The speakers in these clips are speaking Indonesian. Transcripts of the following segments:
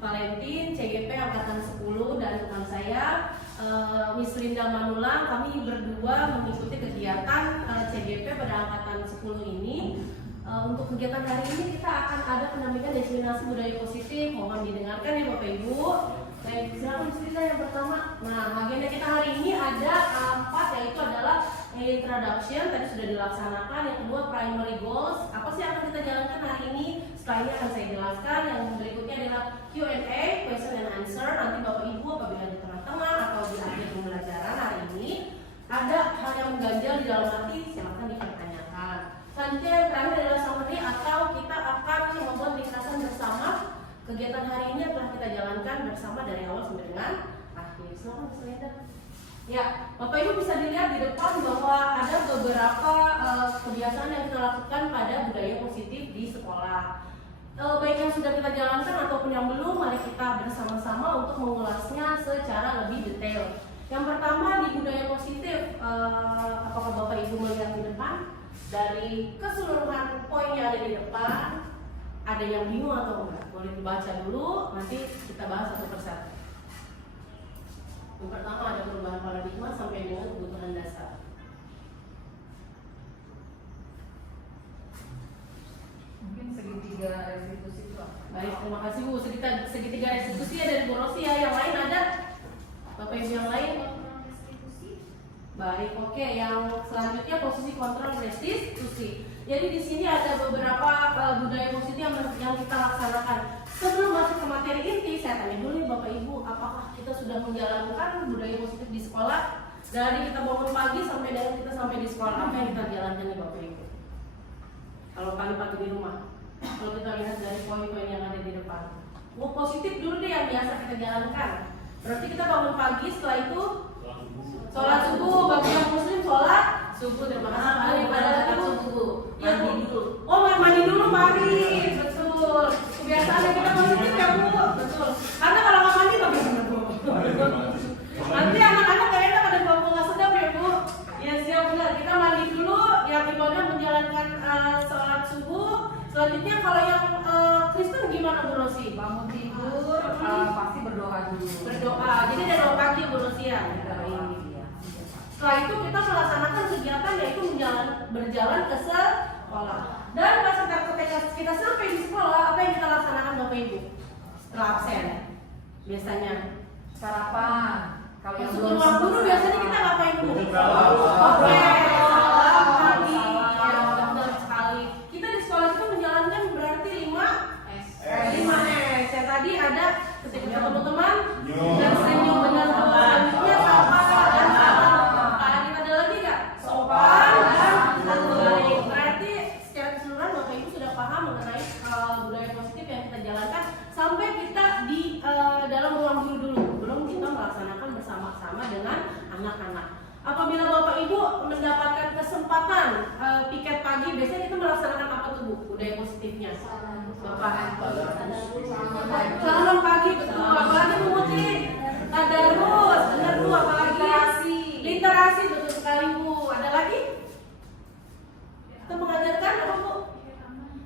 Valentin, CGP Angkatan 10, dan teman saya Miss Linda Manulang. Kami berdua mengikuti kegiatan CGP pada Angkatan 10 ini. Untuk kegiatan hari ini kita akan ada pendampingan destinasi budaya positif. Mohon didengarkan ya Bapak Ibu. Baik, silakan cerita yang pertama. Nah, agenda kita hari ini ada 4, yaitu adalah introduction, tadi sudah dilaksanakan. Yang kedua, primary goals. Apa sih yang akan kita jalankan hari ini? Setelah ini akan saya jelaskan. Yang berikutnya adalah Q&A, question and answer. Nanti Bapak Ibu apabila di tengah-tengah atau di akhir pembelajaran hari ini ada hal yang mengganjal di dalam hati, silakan dipertanyakan. Selanjutnya yang terakhir adalah summary, atau kita akan membuat ringkasan bersama. Kegiatan hari ini telah kita jalankan bersama dari awal sampai dengan akhir. Silakan Mas Linda. Ya, Bapak Ibu bisa dilihat di depan bahwa ada beberapa kebiasaan yang kita lakukan pada budaya positif di sekolah. Baik yang sudah kita jalankan ataupun yang belum, mari kita bersama-sama untuk mengulasnya secara lebih detail. Yang pertama di budaya positif, apakah Bapak Ibu melihat di depan? Dari keseluruhan poin yang ada di depan, ada yang bingung atau enggak? Boleh dibaca dulu, nanti kita bahas satu persatu. Yang pertama ada perubahan paradigma sampai dengan kebutuhan dasar. Mungkin segitiga restitusi itu. Baik, terima kasih Bu. Segitiga restitusi ada di Bu Rosi ya. Yang lain ada? Bapak Ibu yang lain? Baik, oke. Yang selanjutnya posisi kontrol restitusi. Jadi di sini ada beberapa budaya positif yang kita laksanakan. Sebelum masuk ke materi inti, saya tanya dulu nih Bapak Ibu, apakah kita sudah menjalankan budaya positif di sekolah? Dari kita bangun pagi sampai dengan kita sampai di sekolah, apa yang kita jalankan nih Bapak Ibu? Kalau pagi-pagi di rumah, kalau kita lihat dari poin-poin yang ada di depan, positif dulu deh yang biasa kita jalankan. Berarti kita bangun pagi, setelah itu sholat subuh, bagi yang muslim sholat subuh. Terima kasih sekali pada subuh. Ya Bu. Oh, mandi dulu, mari. Betul. Kebiasaan yang kita positif ya Bu. Betul. Karena kalau nggak mandi bagaimana Bu? Nanti anak-anak gak enak ada bau nggak sedap ya Bu. Ya siap, benar. Kita mandi dulu. Yang ibadah menjalankan sholat subuh. Selanjutnya kalau yang Kristen gimana Bu Rosi? Bangun tidur, pasti berdoa dulu. Berdoa. Jadi ada doa pagi Bu Rosi ya. Setelah itu kita melaksanakan kegiatan, yaitu berjalan ke sekolah. Dan pas kita sampai di sekolah, apa yang kita laksanakan Bapak Ibu? Setelah absen, biasanya Sarapan. Kalau yang sebelum ruang guru biasanya kita ngapain Bu? Oke, salam pagi. Ya, benar sekali. Kita di sekolah itu menjalankan berarti 5S. Ya tadi ada ketika ketemu teman dan senyum benar. Selanjutnya sapa dan salam. Ada lagi nggak? Sopan dan baik. Berarti secara keseluruhan Bapak Ibu sudah paham mengenai budaya positif yang kita jalankan sampai kita di dalam ruang guru dulu. Belum kita melaksanakan bersama-sama dengan anak-anak. Apabila Bapak Ibu mendapatkan kesempatan piket pagi, biasanya kita melaksanakan apa tuh Bu? Budaya positifnya. Bapak. Salam pagi, betul. Apalagi Bu Putri? Tadarus, benar Bu. Apalagi? Literasi, betul sekali Bu. Ada lagi? Kita mengajarkan apa Bu?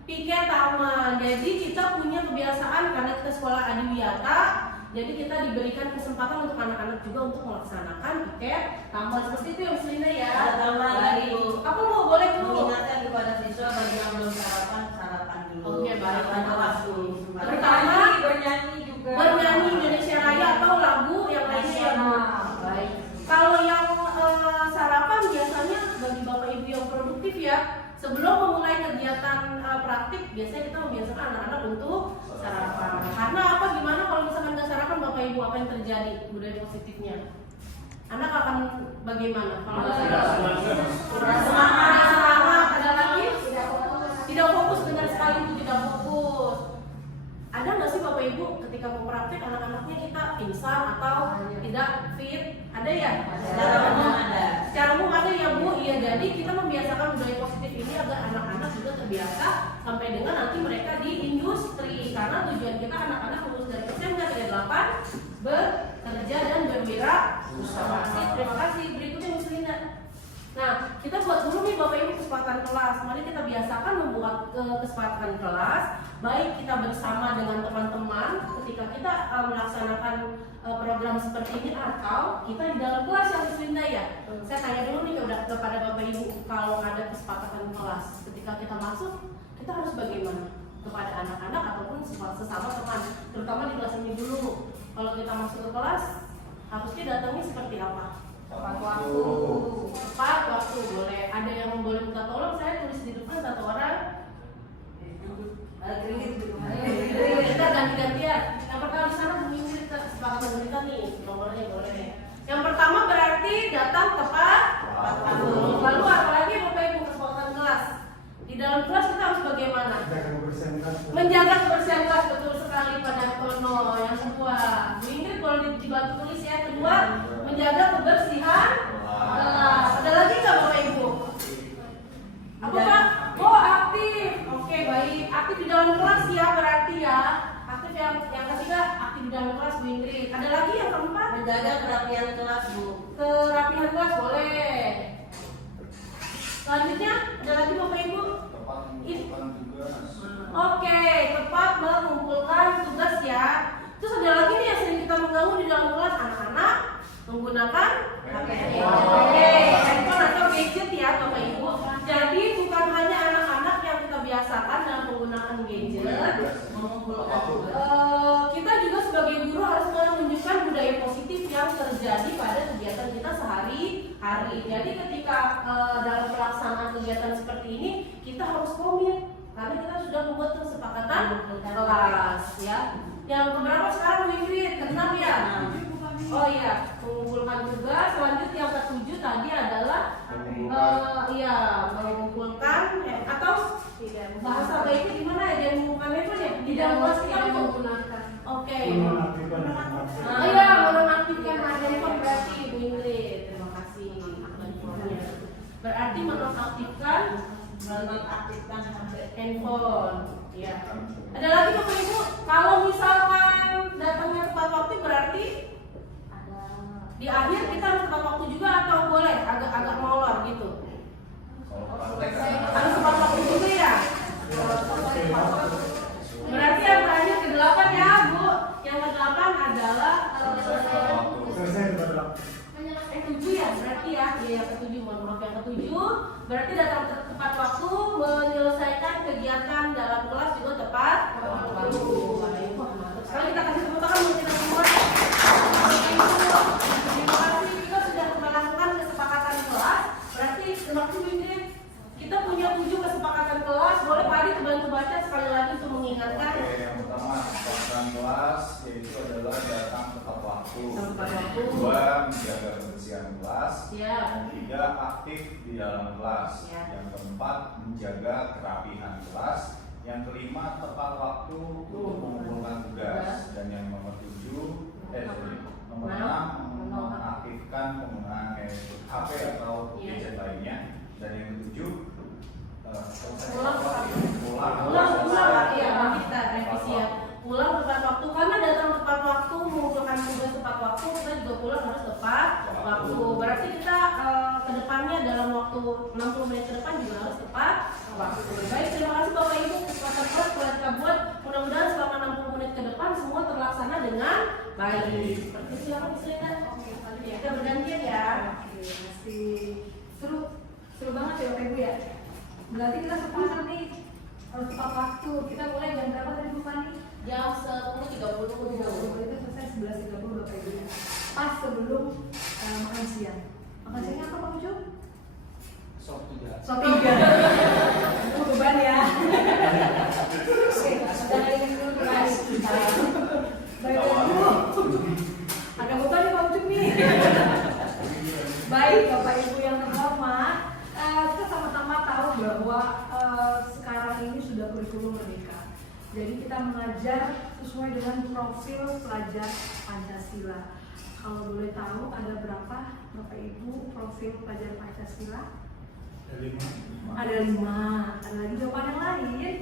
Piket taman. Jadi kita punya kebiasaan karena kita sekolah adiwiyata. Jadi kita diberikan kesempatan untuk anak-anak juga untuk melaksanakan piket taman seperti itu ya Mas Linda ya. Taman lagi Bu. Apa Bu? Boleh Bu. Mengingatkan kepada siswa bagi yang belum sarapan dulu. Oke, baik. Pada waktu. Pertama bernyanyi juga. bernyanyi Indonesia Raya atau lagu yang lainnya ya Bu. Baik. Kalau yang sarapan biasanya bagi Bapak Ibu yang produktif ya, sebelum memulai kegiatan praktik biasanya kita membiasakan anak-anak untuk sarapan. Karena apa? Gimana kalau misalkan nggak sarapan Bapak Ibu, apa yang terjadi budaya positifnya? Anak akan bagaimana? Kalau nggak sarapan? Tidak semangat. Ada lagi? Tidak fokus, benar sekali itu tidak fokus. Ada nggak sih Bapak Ibu ketika mau praktik anak-anaknya kita pingsan atau tidak fit? Ada ya? Secara umum ada. Secara umum ada ya Bu. Iya, jadi kita membiasakan budaya positif ini agar anak-anak juga terbiasa sampai dengan nanti mereka di industri. Karena tujuan kita anak-anak lulus dari SMK 38 bekerja dan berwirausaha. Terima kasih. Berikutnya Mas Linda. Nah, kita buat dulu nih Bapak Ibu kesempatan kelas. Mari kita biasakan membuat kesempatan kelas, baik kita bersama dengan teman-teman ketika kita melaksanakan program seperti ini atau kita di dalam kelas yang Linda ya. Saya tanya dulu nih kepada Bapak Ibu, kalau ada kesepakatan kelas ketika kita masuk, kita harus bagaimana kepada anak-anak ataupun sesama teman, terutama di kelas ini dulu. Kalau kita masuk ke kelas, harusnya datangnya seperti apa? Tepat waktu. Tepat waktu, boleh. Ada yang boleh minta tolong, saya tulis di depan satu orang. Kita ganti-gantian. Yang pertama di sana mengisi kesepakatan kita nih, nomornya boleh. Yang pertama berarti datang tepat waktu. Lalu apalagi Bapak Ibu kesepakatan kelas. Di dalam kelas kita harus bagaimana? Menjaga kebersihan kelas, betul sekali pada Kono. Yang kedua, Bu Ingrid kalau dibantu tulis ya. Kedua, menjaga kebersihan kelas. Ada lagi nggak Bapak Ibu? Apa Pak? Oh aktif. Oke baik. Aktif di dalam kelas ya berarti ya. Aktif yang ketiga aktif di dalam kelas Bu Ingrid. Ada lagi yang keempat? Menjaga kerapian kelas, Bu. Kerapian kelas boleh. Selanjutnya ada lagi Bapak Ibu? Tepat mengumpulkan tugas. Oke, tepat mengumpulkan tugas ya. Terus ada lagi nih yang sering kita mengganggu di dalam kelas, anak-anak menggunakan handphone atau gadget ya Bapak Ibu. Jadi bukan hanya anak-anak yang kita biasakan dalam penggunaan gadget, Mengumpulkan tugas. kita juga sebagai guru harus menunjukkan budaya positif yang terjadi pada kegiatan kita sehari-hari. Jadi ketika dalam pelaksanaan kegiatan seperti ini, kita harus komit karena kita sudah membuat kesepakatan kelas ya. Yang keberapa sekarang Bu Ingrid? Keenam ya? Oh iya, mengumpulkan tugas. Selanjutnya yang ketujuh tadi adalah mengumpulkan atau bahasa baiknya gimana ya? Jangan mengumpulkan itu ya. Di dalam kelas kita menggunakan. Oke. Menonaktifkan handphone berarti Bu Ingrid. Terima kasih. Berarti menonaktifkan handphone. Ya. Ada lagi Bapak Ibu, kalau misalkan datangnya tepat waktu berarti di akhir kita harus tepat waktu juga atau boleh agak molor gitu? Harus tepat waktu juga ya? Berarti yang terakhir ke-8 ya Bu. Yang ke-8 adalah 7 ya berarti ya. Yang ke-7, mohon maaf yang ke-7 berarti datang tepat waktu, menyelesaikan kegiatan dalam kelas juga tepat waktu. Sekarang kita kasih tepuk tangan buat kita semua. Terima kasih, kita sudah melakukan kesepakatan kelas. Berarti terima kasih Bu Ingrid. Kita punya 7 kesepakatan kelas. Boleh Pak Adi bantu baca sekali lagi untuk mengingatkan. Oke, yang pertama kesepakatan kelas yaitu adalah datang tepat waktu. Kedua, menjaga kebersihan kelas. Siap. Yang ketiga, aktif di dalam kelas. Siap. Yang keempat, menjaga kerapihan kelas. Yang kelima, tepat waktu untuk mengumpulkan tugas. Dan yang nomor 6, menonaktifkan penggunaan HP atau gadget lainnya. Dan yang ke-7, ulang ya kita revisi ya. Pulang tepat waktu karena datang tepat waktu, mengumpulkan tugas tepat waktu, kita juga pulang harus tepat waktu. Berarti kita kedepannya dalam waktu 60 menit ke depan juga harus tepat waktu. Baik, terima kasih Bapak Ibu kesempatan kelas telah kita buat. Mudah-mudahan selama 60 menit ke depan semua terlaksana dengan baik. Seperti silakan silakan. Kita bergantian ya. Masih seru banget ya Bapak Ibu ya. Berarti kita sepakat nih harus tepat waktu. Kita mulai jam berapa tadi Bu Fani? Jam 10.30. Itu selesai 11.30 Bapak Ibu ya. Pas sebelum makan siang. Makan siangnya apa Pak Ucup? Sop 3. Sop 3. Beban ya. Sudah ini dulu guys. Baik Bapak Ibu. Agak beban nih Pak Ucup nih. Baik Bapak Ibu yang terhormat, kita sama-sama tahu bahwa sekarang ini sudah kurikulum merdeka. Jadi kita mengajar sesuai dengan profil pelajar Pancasila. Kalau boleh tahu ada berapa Bapak Ibu profil pelajar Pancasila? Ada 5. Ada lagi jawaban yang lain?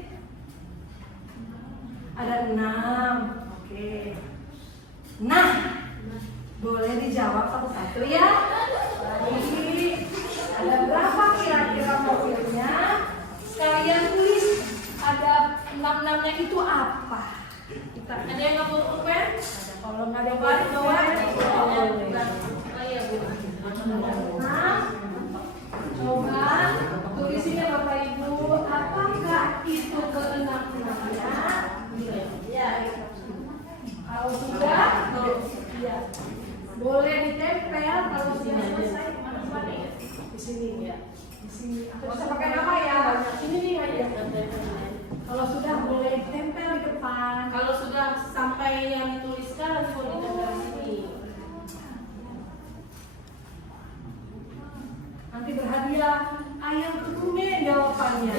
Ada 6. Oke. Nah, boleh dijawab satu-satu ya. Baik. Ada berapa kira-kira profilnya? Sekalian tulis ada 6-6-nya itu apa? Ada yang nggak bawa pulpen? Kalau nggak ada balik bawah. Oh iya Bu. Nah, coba tulisinnya Bapak Ibu, apakah itu keenam-enamnya? Ya. Kalau sudah, ya boleh ditempel. Kalau sudah selesai, mana ya? Di sini ya. Di sini. Atau bisa pakai nama ya. Ini nih aja. Kalau sudah boleh ditempel di depan. Kalau sudah sampai yang dituliskan nanti mau ditempel di sini. Nanti berhadiah ayam kukume jawabannya.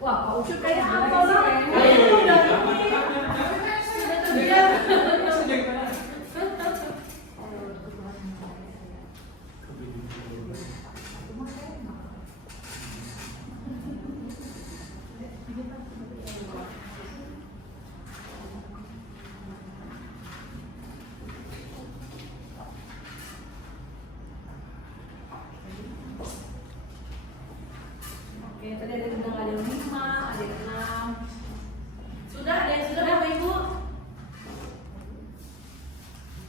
Wah, Pak Ucup kayaknya apa lah? Kayaknya udah dia. Oke, tadi ada bilang ada 5, ada 6. Sudah ada yang sudah Bapak Ibu?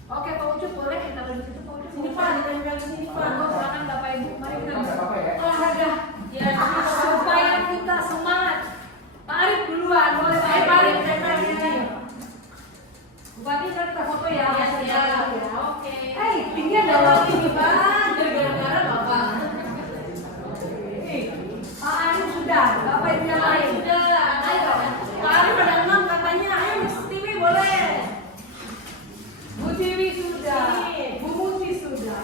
Oke, Pak Ucup boleh kita lanjut itu Pak Ucup. Sini Pak, ditempel di sini Pak. Silakan Bapak Ibu, mari kita Nggak apa-apa ya? olahraga. Ya, Supaya kita semangat. Pak Arif duluan, boleh Pak Arif tempel di sini. Bupati kita foto ya. ya. Oke. Tinggi ada ini Bang. Gara-gara Bapak. Pak Arif sudah, Bapak Ibu yang lain. Sudah, ayo. Pak Arif ada 6 katanya. Ayo Miss Tiwi boleh. Bu Tiwi sudah, Tiwi. Bu Muti sudah.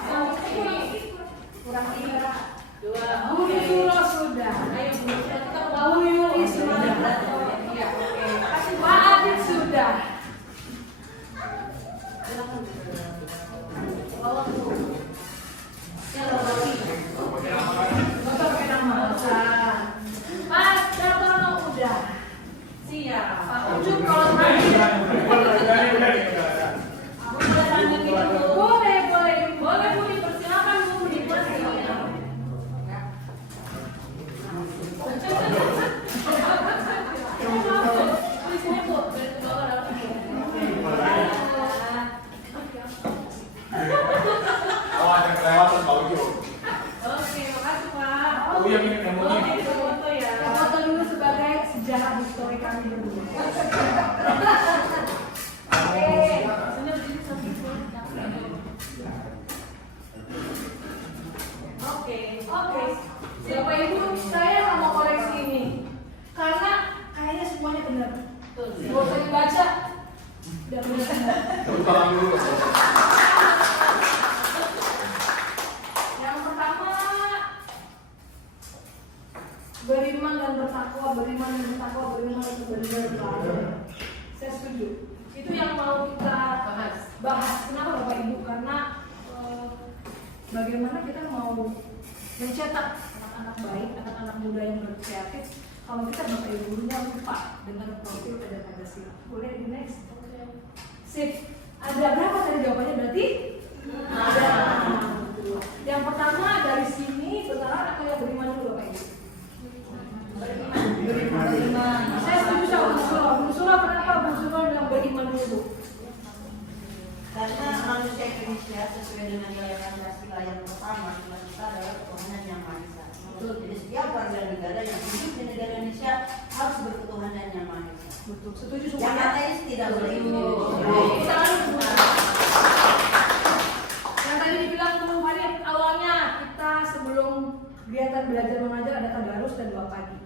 Kurang 3. 2. Bu Nusuro sudah. Ayo Bu. Kita Bu Yuli sudah. Iya, oke. Makasih Pak Adit sudah. Silakan. Bawah Bu. Ya, Bapak. Bapak pakai nama. Pak Datono udah. Siap. Pak Ucup kalau tadi. Boleh lanjut gitu Bu. Boleh, boleh. Boleh Bu, dipersilakan Bu, dipersilakan. Tulisannya Bu, dari bawah dalam Bu. Oh, ada kelewatan Pak Ucup. Oke, makasih Pak. Oh iya, minum emoji. Oke, kita foto ya. Kita foto dulu sebagai sejarah histori kami berdua. Oke. Sini berdiri satu dua. Oke. Oke. Bapak Ibu, saya nggak mau koreksi ini. Karena kayaknya semuanya benar. Tuh, Gak usah dibaca. Udah benar. Tepuk tangan dulu. Yang pertama, beriman dan bertakwa, beriman dan bertakwa, beriman itu benar. Saya setuju. Itu yang mau kita bahas. Kenapa Bapak Ibu? Karena bagaimana kita mau mencetak anak-anak baik, anak-anak muda yang berkreatif. Kalau kita Bapak Ibu gurunya lupa dengan profil pada Pancasila. Boleh di next? Sip. Ada berapa tadi jawabannya berarti? Ada. Yang pertama dari sini benar atau yang beriman dulu Bapak Ibu? Beriman. Saya setuju sama Bu Suro. Bu Suro kenapa Bu Suro yang beriman dulu? Karena manusia Indonesia sesuai dengan nilai Pancasila yang pertama kita adalah ketuhanan yang maha esa. Jadi setiap warga negara yang hidup di negara Indonesia harus berketuhanan yang maha esa. Betul. Setuju Yang semuanya. ateis tidak boleh hidup. Yang tadi dibilang Bu Farid awalnya kita sebelum kegiatan belajar mengajar ada tadarus dan 2 pagi.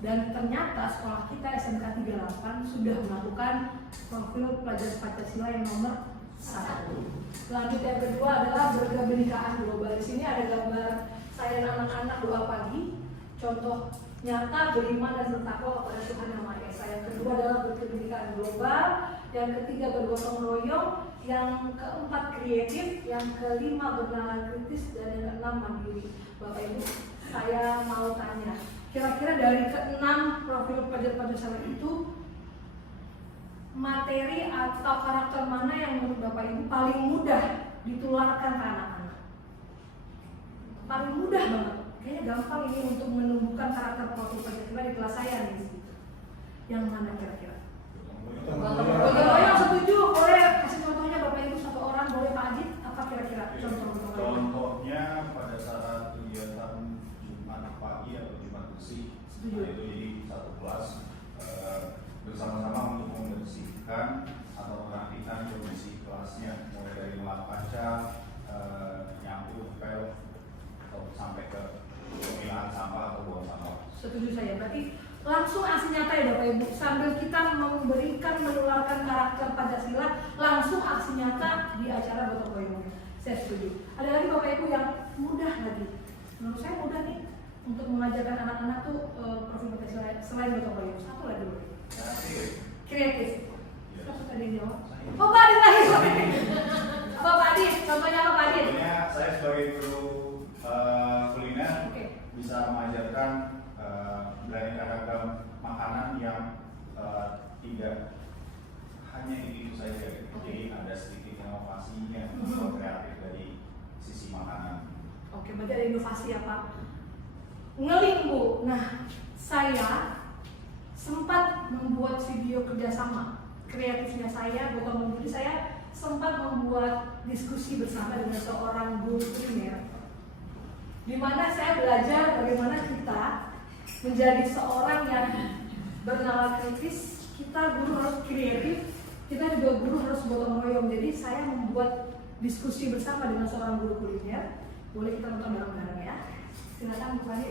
Dan ternyata sekolah kita SMK 38 sudah melakukan profil pelajar Pancasila yang nomor 1. Lanjut yang kedua adalah berkebinekaan global. Di sini ada gambar saya dan anak-anak doa pagi. Contoh nyata beriman dan bertakwa kepada Tuhan Yang Maha Esa. Yang kedua adalah berkebinekaan global. Yang ketiga bergotong royong. Yang keempat kreatif. Yang kelima bernalar kritis. Dan yang keenam mandiri. Bapak Ibu, saya mau tanya. Kira-kira dari ke-6 profil pelajar Pancasila itu materi atau karakter mana yang menurut Bapak Ibu paling mudah ditularkan ke anak-anak? Paling mudah banget. Kayaknya gampang ini untuk menumbuhkan karakter profil Pancasila di kelas saya nih. Yang mana kira-kira? kondisi kelasnya, mulai dari ngelap kaca, nyapu, pel, atau sampai ke pemilahan sampah atau buang sampah. Setuju saya, berarti langsung aksi nyata ya Bapak Ibu. Sambil kita menularkan karakter Pancasila, langsung aksi nyata di acara gotong royong. Saya setuju. Ada lagi Bapak Ibu yang mudah lagi. Menurut saya mudah nih untuk mengajarkan anak-anak tuh profil Pancasila selain gotong royong. Satu lagi Bapak Ibu. Kreatif. Siapa tadi yang jawab? Oh Pak Adit lagi. Apa Pak Adit? Contohnya apa Pak Adit? Contohnya saya sebagai guru kuliner Oke. bisa mengajarkan beraneka ragam makanan yang tidak hanya itu saja. Jadi ada sedikit inovasinya atau kreatif dari sisi makanan. Oke, berarti ada inovasi ya Pak. Ngeling Bu. Nah, saya sempat membuat video kerjasama. Kreatifnya saya, gotong royong saya sempat membuat diskusi bersama dengan seorang guru kuliner, di mana saya belajar bagaimana kita menjadi seorang yang bernalar kritis. Kita guru harus kreatif, kita juga guru harus gotong royong. Jadi saya membuat diskusi bersama dengan seorang guru kuliner. Boleh kita nonton bareng-bareng ya. Silakan Bu Fani,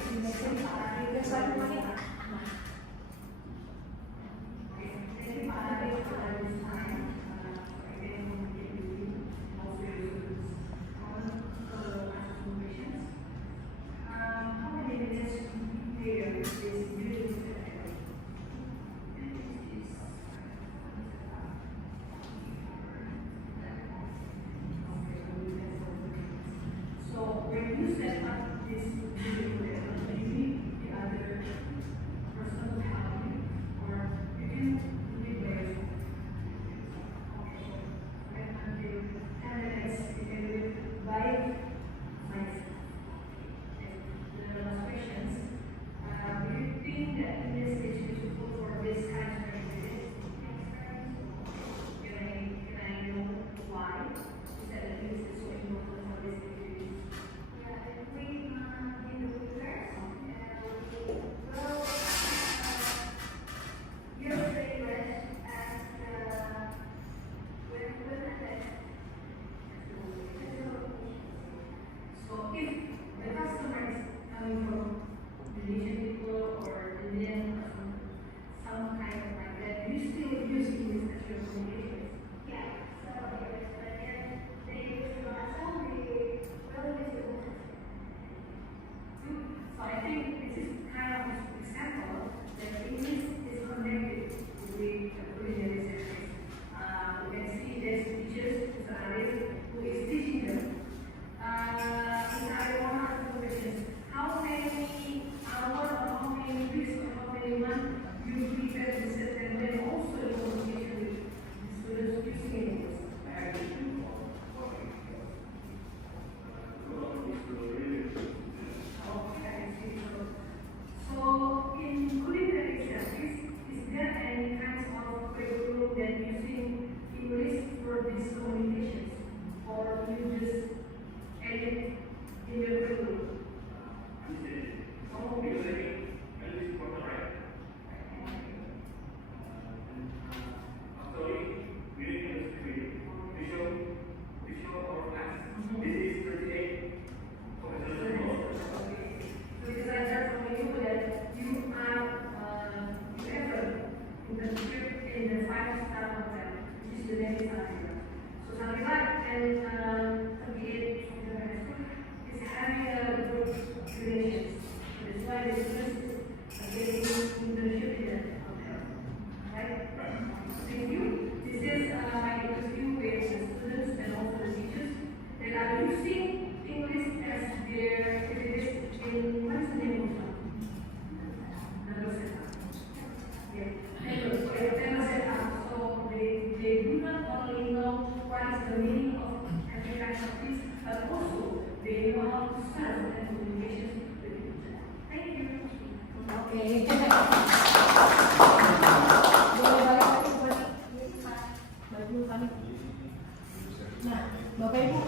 Nah, Bapak Ibu,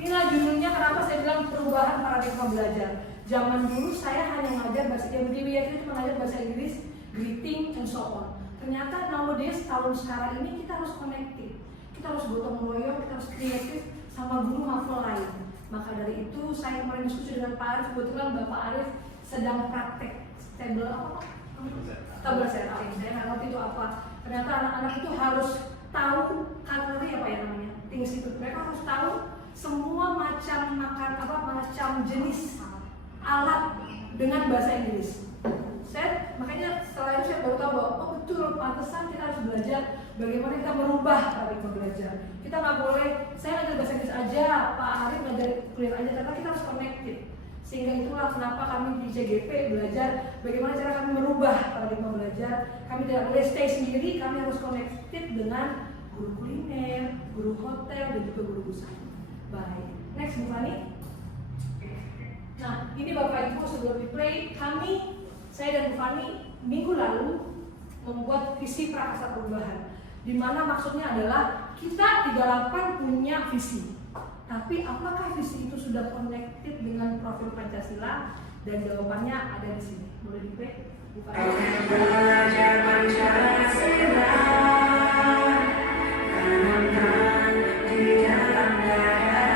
inilah judulnya kenapa saya bilang perubahan paradigma belajar. Zaman dulu saya hanya mengajar bahasa Inggris, itu mengajar bahasa Inggris, greeting, and so on. Ternyata nowadays tahun sekarang ini kita harus connected. kita harus gotong royong, kita harus kreatif sama guru matkul lain. Maka dari itu saya kemarin diskusi dengan Pak Arif, kebetulan Bapak Arif sedang praktek table apa? Table setup. Saya nggak ngerti itu apa. Ternyata anak-anak itu harus tahu kalori apa ya namanya, things itu. Mereka harus tahu semua macam makan apa macam jenis alat dengan bahasa Inggris. Makanya setelah itu saya baru tahu bahwa oh betul, pantesan kita harus belajar bagaimana kita merubah paradigma belajar. Kita nggak boleh, saya ngajar bahasa Inggris aja, Pak Arif ngajar kuliah aja, tapi kita harus connected. Sehingga itulah kenapa kami di CGP belajar bagaimana cara kami merubah paradigma belajar. Kami tidak boleh stay sendiri, kami harus connected dengan guru kuliner, guru hotel, dan juga guru usaha. Baik, next Bu Fani. Nah, ini Bapak Ibu sebelum di play, saya dan Bu Fani minggu lalu membuat visi Prakasa Perubahan, di mana maksudnya adalah kita 38 punya visi, tapi apakah visi itu sudah connected dengan profil Pancasila? Dan jawabannya ada di sini. Boleh di play, Bu Fani. Belajar Pancasila, tanamkan di dalam dada.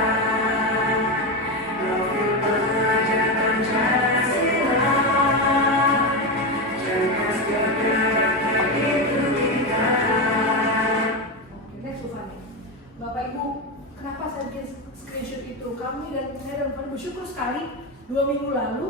Profil belajar Pancasila, cerdas gerak itu kita. Oke, next Bu Fani. Bapak Ibu, kenapa saya bikin screenshot itu? Kami dan saya dan Bu Fani bersyukur sekali 2 minggu lalu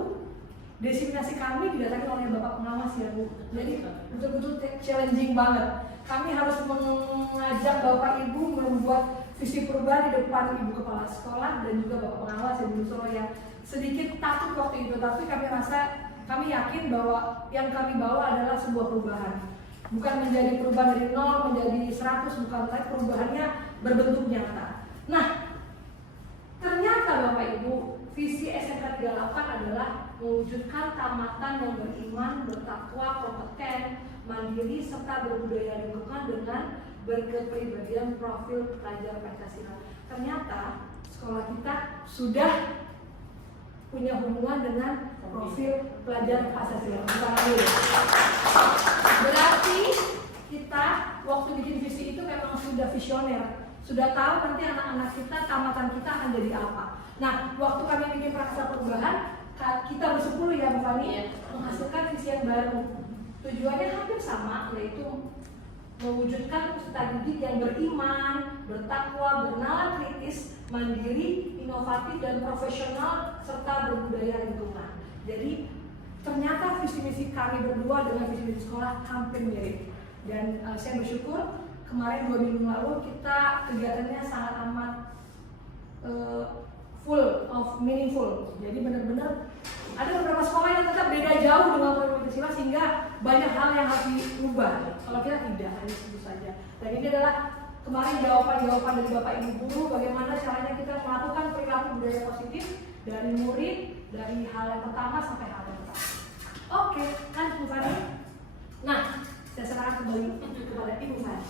desiminasi kami didatangi oleh Bapak Pengawas ya Bu. Jadi betul-betul challenging banget. Kami harus mengajak Bapak Ibu membuat visi perubahan di depan Ibu Kepala Sekolah dan juga Bapak Pengawas ya Bu Solo yang sedikit takut waktu itu. Tapi kami yakin bahwa yang kami bawa adalah sebuah perubahan. Bukan menjadi perubahan dari 0 menjadi 100, bukan, tapi perubahannya berbentuk nyata. Nah, ternyata Bapak Ibu, visi SMK 38 adalah mewujudkan tamatan yang beriman, bertakwa, kompeten, mandiri, serta berbudaya lingkungan dengan berkepribadian profil pelajar Pancasila. Ternyata sekolah kita sudah punya hubungan dengan profil pelajar Pancasila. Berarti kita waktu bikin visi itu memang sudah visioner, sudah tahu nanti anak-anak kita, tamatan kita akan jadi apa. Nah, waktu kami bikin Prakasa Perubahan, kita bersepuluh ya Bu Fani, menghasilkan visi yang baru. Tujuannya hampir sama, yaitu mewujudkan peserta didik yang beriman, bertakwa, bernalar kritis, mandiri, inovatif, dan profesional, serta berbudaya lingkungan. Jadi ternyata visi misi kami berdua dengan visi misi sekolah hampir mirip. Dan saya bersyukur kemarin 2 minggu lalu kita kegiatannya sangat amat full of meaningful. Jadi benar-benar ada beberapa sekolah yang tetap beda jauh dengan program Pancasila sehingga banyak hal yang harus diubah. Kalau kita tidak, hanya itu saja. Dan ini adalah kemarin jawaban dari Bapak Ibu guru bagaimana caranya kita melakukan perilaku budaya positif dari murid, dari hal yang pertama sampai hal yang pertama. Oke, lanjut Bu Fani. Nah, saya serahkan kembali kepada Ibu Fani.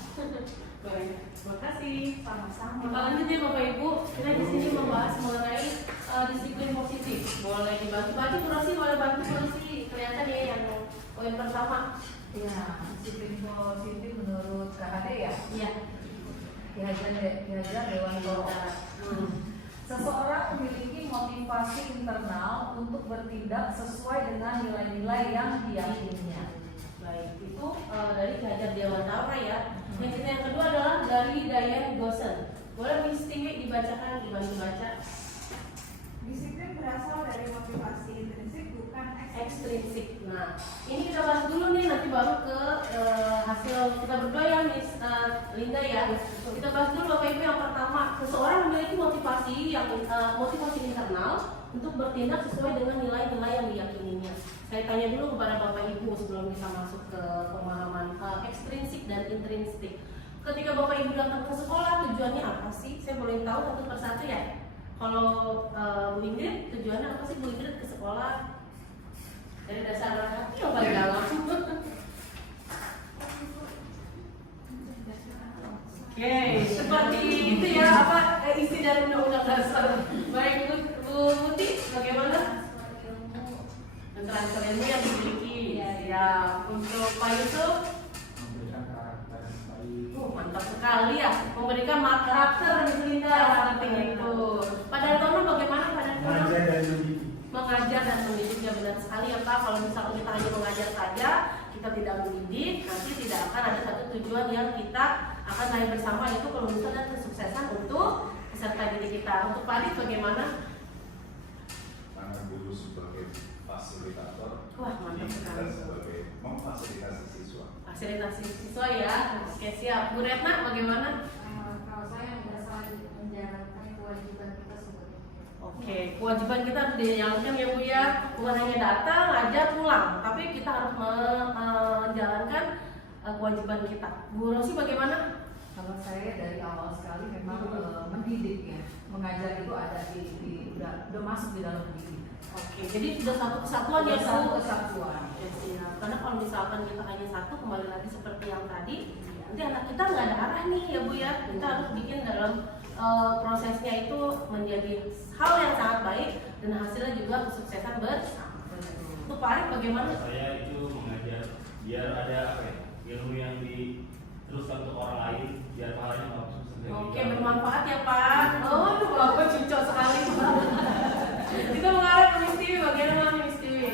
Baik, terima kasih. Sama-sama. Kita lanjut ya Bapak Ibu. Kita di sini membahas mengenai disiplin positif. Boleh dibantu-bantu Bu Rosi, boleh bantu Bu Rosi. Kelihatan ya yang poin pertama. Ya, disiplin positif menurut KHD ya. Iya. Diajar Dewan Toro. Seseorang memiliki motivasi internal untuk bertindak sesuai dengan nilai-nilai yang diyakininya. Baik, itu dari Ki Hajar Dewantara ya. Yang yang kedua adalah dari Diane Gosen. Boleh Miss Tinggi dibacakan, dibantu baca. Disiplin berasal dari motivasi intrinsik bukan Ekstrinsik. Nah, ini kita bahas dulu nih, nanti baru ke hasil kita berdua ya Miss Linda ya. Kita bahas dulu Bapak Ibu. Yang pertama, seseorang memiliki motivasi internal untuk bertindak sesuai dengan nilai-nilai yang diyakininya. Saya tanya dulu kepada Bapak Ibu sebelum kita masuk ke pemahaman ekstrinsik dan intrinsik. Ketika Bapak Ibu datang ke sekolah, tujuannya apa sih? Saya boleh tahu satu persatu ya. Kalau Bu Ingrid, tujuannya apa sih Bu Ingrid ke sekolah? Dari dasar hati yang paling dalam. Oke, seperti itu ya isi dari undang-undang dasar. Baik Bu Muti, bagaimana? Transfer ilmu yang dimiliki. Ya, untuk Pak Yusuf. Memberikan karakter yang baik. Mantap sekali. sekali ya, memberikan karakter Miss Linda seperti itu. Pada Tono bagaimana pada Tono? Mengajar dan mendidik. Mengajar dan mendidik, ya benar sekali ya Pak. Kalau misalkan kita hanya mengajar saja, kita tidak mendidik, nanti tidak akan ada satu tujuan yang kita akan raih bersama, itu kelulusan dan kesuksesan untuk peserta didik kita. Untuk Pak Adit bagaimana? Karena guru sebagai fasilitator, Wah, mantap kita sekali. sebagai memfasilitasi siswa. Fasilitasi siswa ya. Oke, siap. Bu Retna bagaimana? Kalau saya nggak salah menjalankan kewajiban kita sebagai Oke, kewajiban kita harus dijalankan ya Bu ya. Bukan hanya datang, ngajar, pulang, tapi kita harus menjalankan kewajiban kita. Bu Rosi bagaimana? Kalau saya dari awal sekali memang mendidik ya, mengajar itu ada udah masuk di dalam mendidik. Oke, jadi sudah satu kesatuan ya Bu. Satu kesatuan. Oke, siap. Karena kalau misalkan kita hanya satu, kembali lagi seperti yang tadi, nanti anak kita nggak ada arah nih ya Bu ya. Kita harus bikin dalam prosesnya itu menjadi hal yang sangat baik dan hasilnya juga kesuksesan bersama. Untuk Pak Arif bagaimana? Saya itu mengajar biar ada apa ya, ilmu yang diteruskan untuk orang lain biar pahalanya bagus. Oke, bermanfaat ya Pak. Oh, Bapak cocok sekali Pak. Kita mengarah ke Miss Tiwi, bagaimana Miss Tiwi?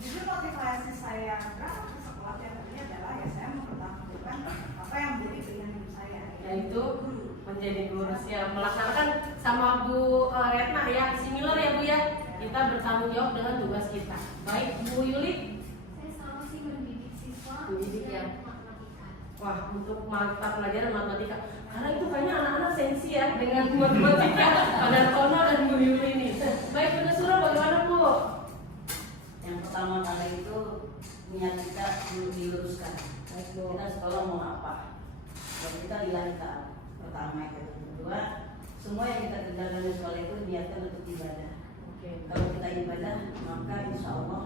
Jujur motivasi saya berangkat ke sekolah tiap harinya adalah ya saya mempertahankan apa yang menjadi pilihan hidup saya. Yaitu menjadi guru, siap melaksanakan sama Bu Retna ya, similar ya Bu ya. Kita bertanggung jawab dengan tugas kita. Baik, Bu Yuli. saya sama sih mendidik siswa Mendidik, ya. matematika. Wah, untuk mata pelajaran matematika, karena itu kayaknya anak-anak sensi ya dengan matematika. Pada Tono dan Bu Yuli nih. Baik, Bu Nusura bagaimana Bu? Yang pertama-tama itu niat kita perlu diluruskan. Kita sekolah mau apa? Dan kita lillahi ta'ala. Pertama itu. Kedua, semua yang kita kerjakan di sekolah itu niatkan untuk ibadah. Oke. Kalau kita ibadah, maka insya Allah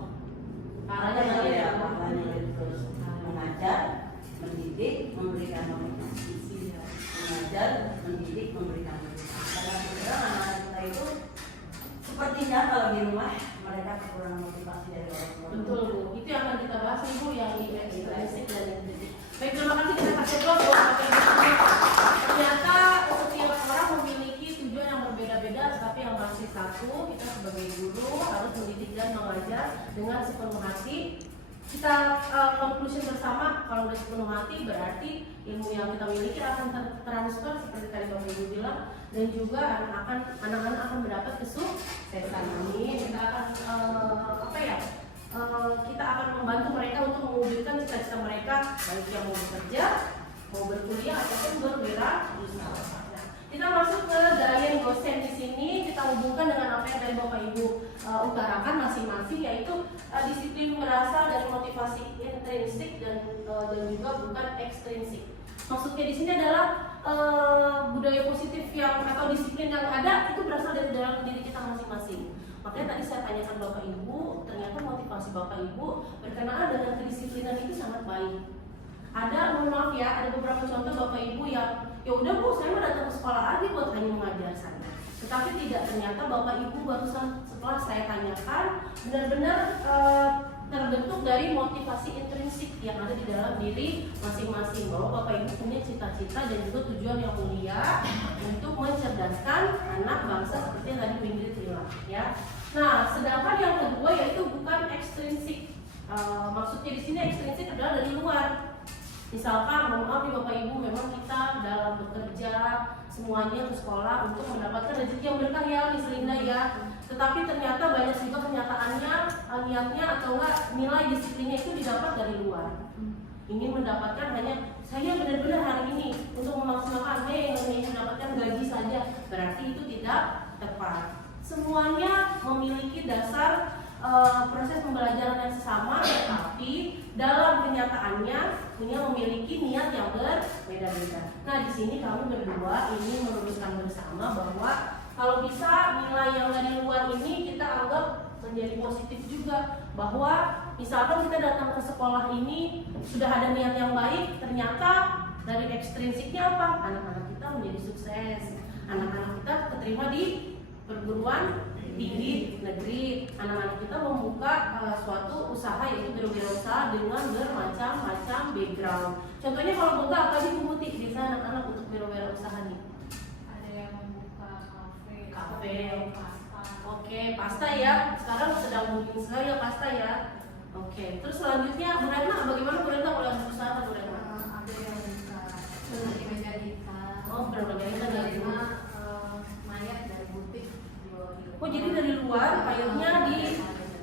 Pahalanya nanti ya Bu. pahalanya terus mengajar, mendidik, memberikan motivasi. Mengajar, mendidik, memberikan motivasi. Karena sekarang anak-anak kita itu sepertinya kalau di rumah mereka kekurangan motivasi dari orang tua. Betul Bu, itu yang akan kita bahas nih Bu, yang di ekstrinsi dan yang dididik. Baik, terima kasih, kita kasih close buat Bapak Ibu semua. Ternyata setiap orang memiliki tujuan yang berbeda-beda, tapi yang pasti satu, kita sebagai guru harus mendidik dan mengajar dengan sepenuh hati. Kita conclusion bersama, kalau udah sepenuh hati berarti ilmu yang kita miliki akan transfer seperti tadi Bapak Ibu bilang, dan juga anak-anak akan mendapat kesuksesan. Amin. Kita akan kita akan membantu mereka untuk mewujudkan cita-cita mereka, baik yang mau bekerja, mau berkuliah ataupun berwirausaha. Nah, kita masuk ke Dayan Gosen di sini, kita hubungkan dengan apa yang dari Bapak Ibu utarakan masing-masing, yaitu disiplin berasal dari motivasi intrinsik dan juga bukan ekstrinsik. Maksudnya di sini adalah budaya positif yang atau disiplin yang ada itu berasal dari dalam diri kita masing-masing. Makanya tadi saya tanyakan Bapak Ibu, ternyata motivasi Bapak Ibu berkenaan dengan kedisiplinan itu sangat baik. Ada, mohon maaf ya, ada beberapa contoh Bapak Ibu yang ya udah Bu, saya mau datang ke sekolah aja buat hanya mengajar saja. Tetapi tidak, ternyata Bapak Ibu barusan setelah saya tanyakan benar-benar terbentuk dari motivasi intrinsik yang ada di dalam diri masing-masing, bahwa Bapak Ibu punya cita-cita dan juga tujuan yang mulia untuk mencerdaskan anak bangsa seperti yang tadi Bu Ingrid bilang ya. Nah, sedangkan yang kedua yaitu bukan ekstrinsik. Maksudnya di sini ekstrinsik adalah dari luar. Misalkan, mohon maaf nih Bapak Ibu, memang kita dalam bekerja semuanya ke sekolah untuk mendapatkan rezeki yang berkah ya, Miss Linda ya. Tetapi ternyata banyak juga kenyataannya niatnya atau enggak nilai disiplinnya itu didapat dari luar. Ingin mendapatkan hanya saya benar-benar hari ini untuk memaksimalkan saya ingin mendapatkan gaji saja, berarti itu tidak tepat. Semuanya memiliki dasar proses pembelajaran yang sama, tetapi dalam kenyataannya punya memiliki niat yang berbeda-beda. Nah, di sini kami berdua ini meluruskan bersama bahwa kalau bisa nilai yang dari luar ini kita anggap menjadi positif juga, bahwa misalkan kita datang ke sekolah ini sudah ada niat yang baik, ternyata dari ekstrinsiknya apa? Anak-anak kita menjadi sukses, anak-anak kita keterima di perguruan tinggi negeri, anak-anak kita membuka suatu usaha yaitu berwirausaha dengan bermacam-macam background. Contohnya kalau buka apa sih Bu Muti? Biasanya anak-anak untuk wira-wira usaha nih. Ada yang membuka kafe, Kafe. pasta. Oke, pasta ya. Sekarang sedang booming sekali ya pasta ya. Oke, terus selanjutnya Bu Retna, bagaimana Bu Retna kalau yang usaha Bu Retna? Ada yang buka seperti meja hitam. Oh, benar-benar itu dari Karena mayat dari butik jual di Oh, jadi dari luar payungnya di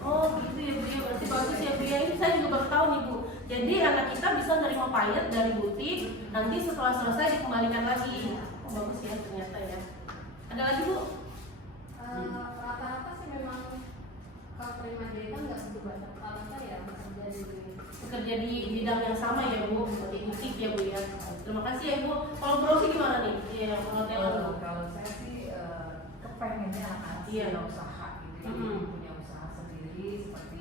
Oh, gitu ya Bu ya. Berarti bagus ya Bu ya. Ini saya juga baru tahu nih Bu. Jadi anak kita bisa nerima payet dari butik, nanti setelah selesai dikembalikan lagi. Oh, bagus ya ternyata ya. Ada lagi Bu? rata-rata sih memang kalau terima jahitan nggak begitu banyak. Rata-rata ya Bekerja di bidang yang sama ya Bu, seperti butik ya Bu ya. Terima kasih ya Bu. Kalau Bu Rosi gimana nih? Iya, hotel. Kalau saya sih kepengennya anak Iya. punya usaha gitu, ya. Punya usaha sendiri seperti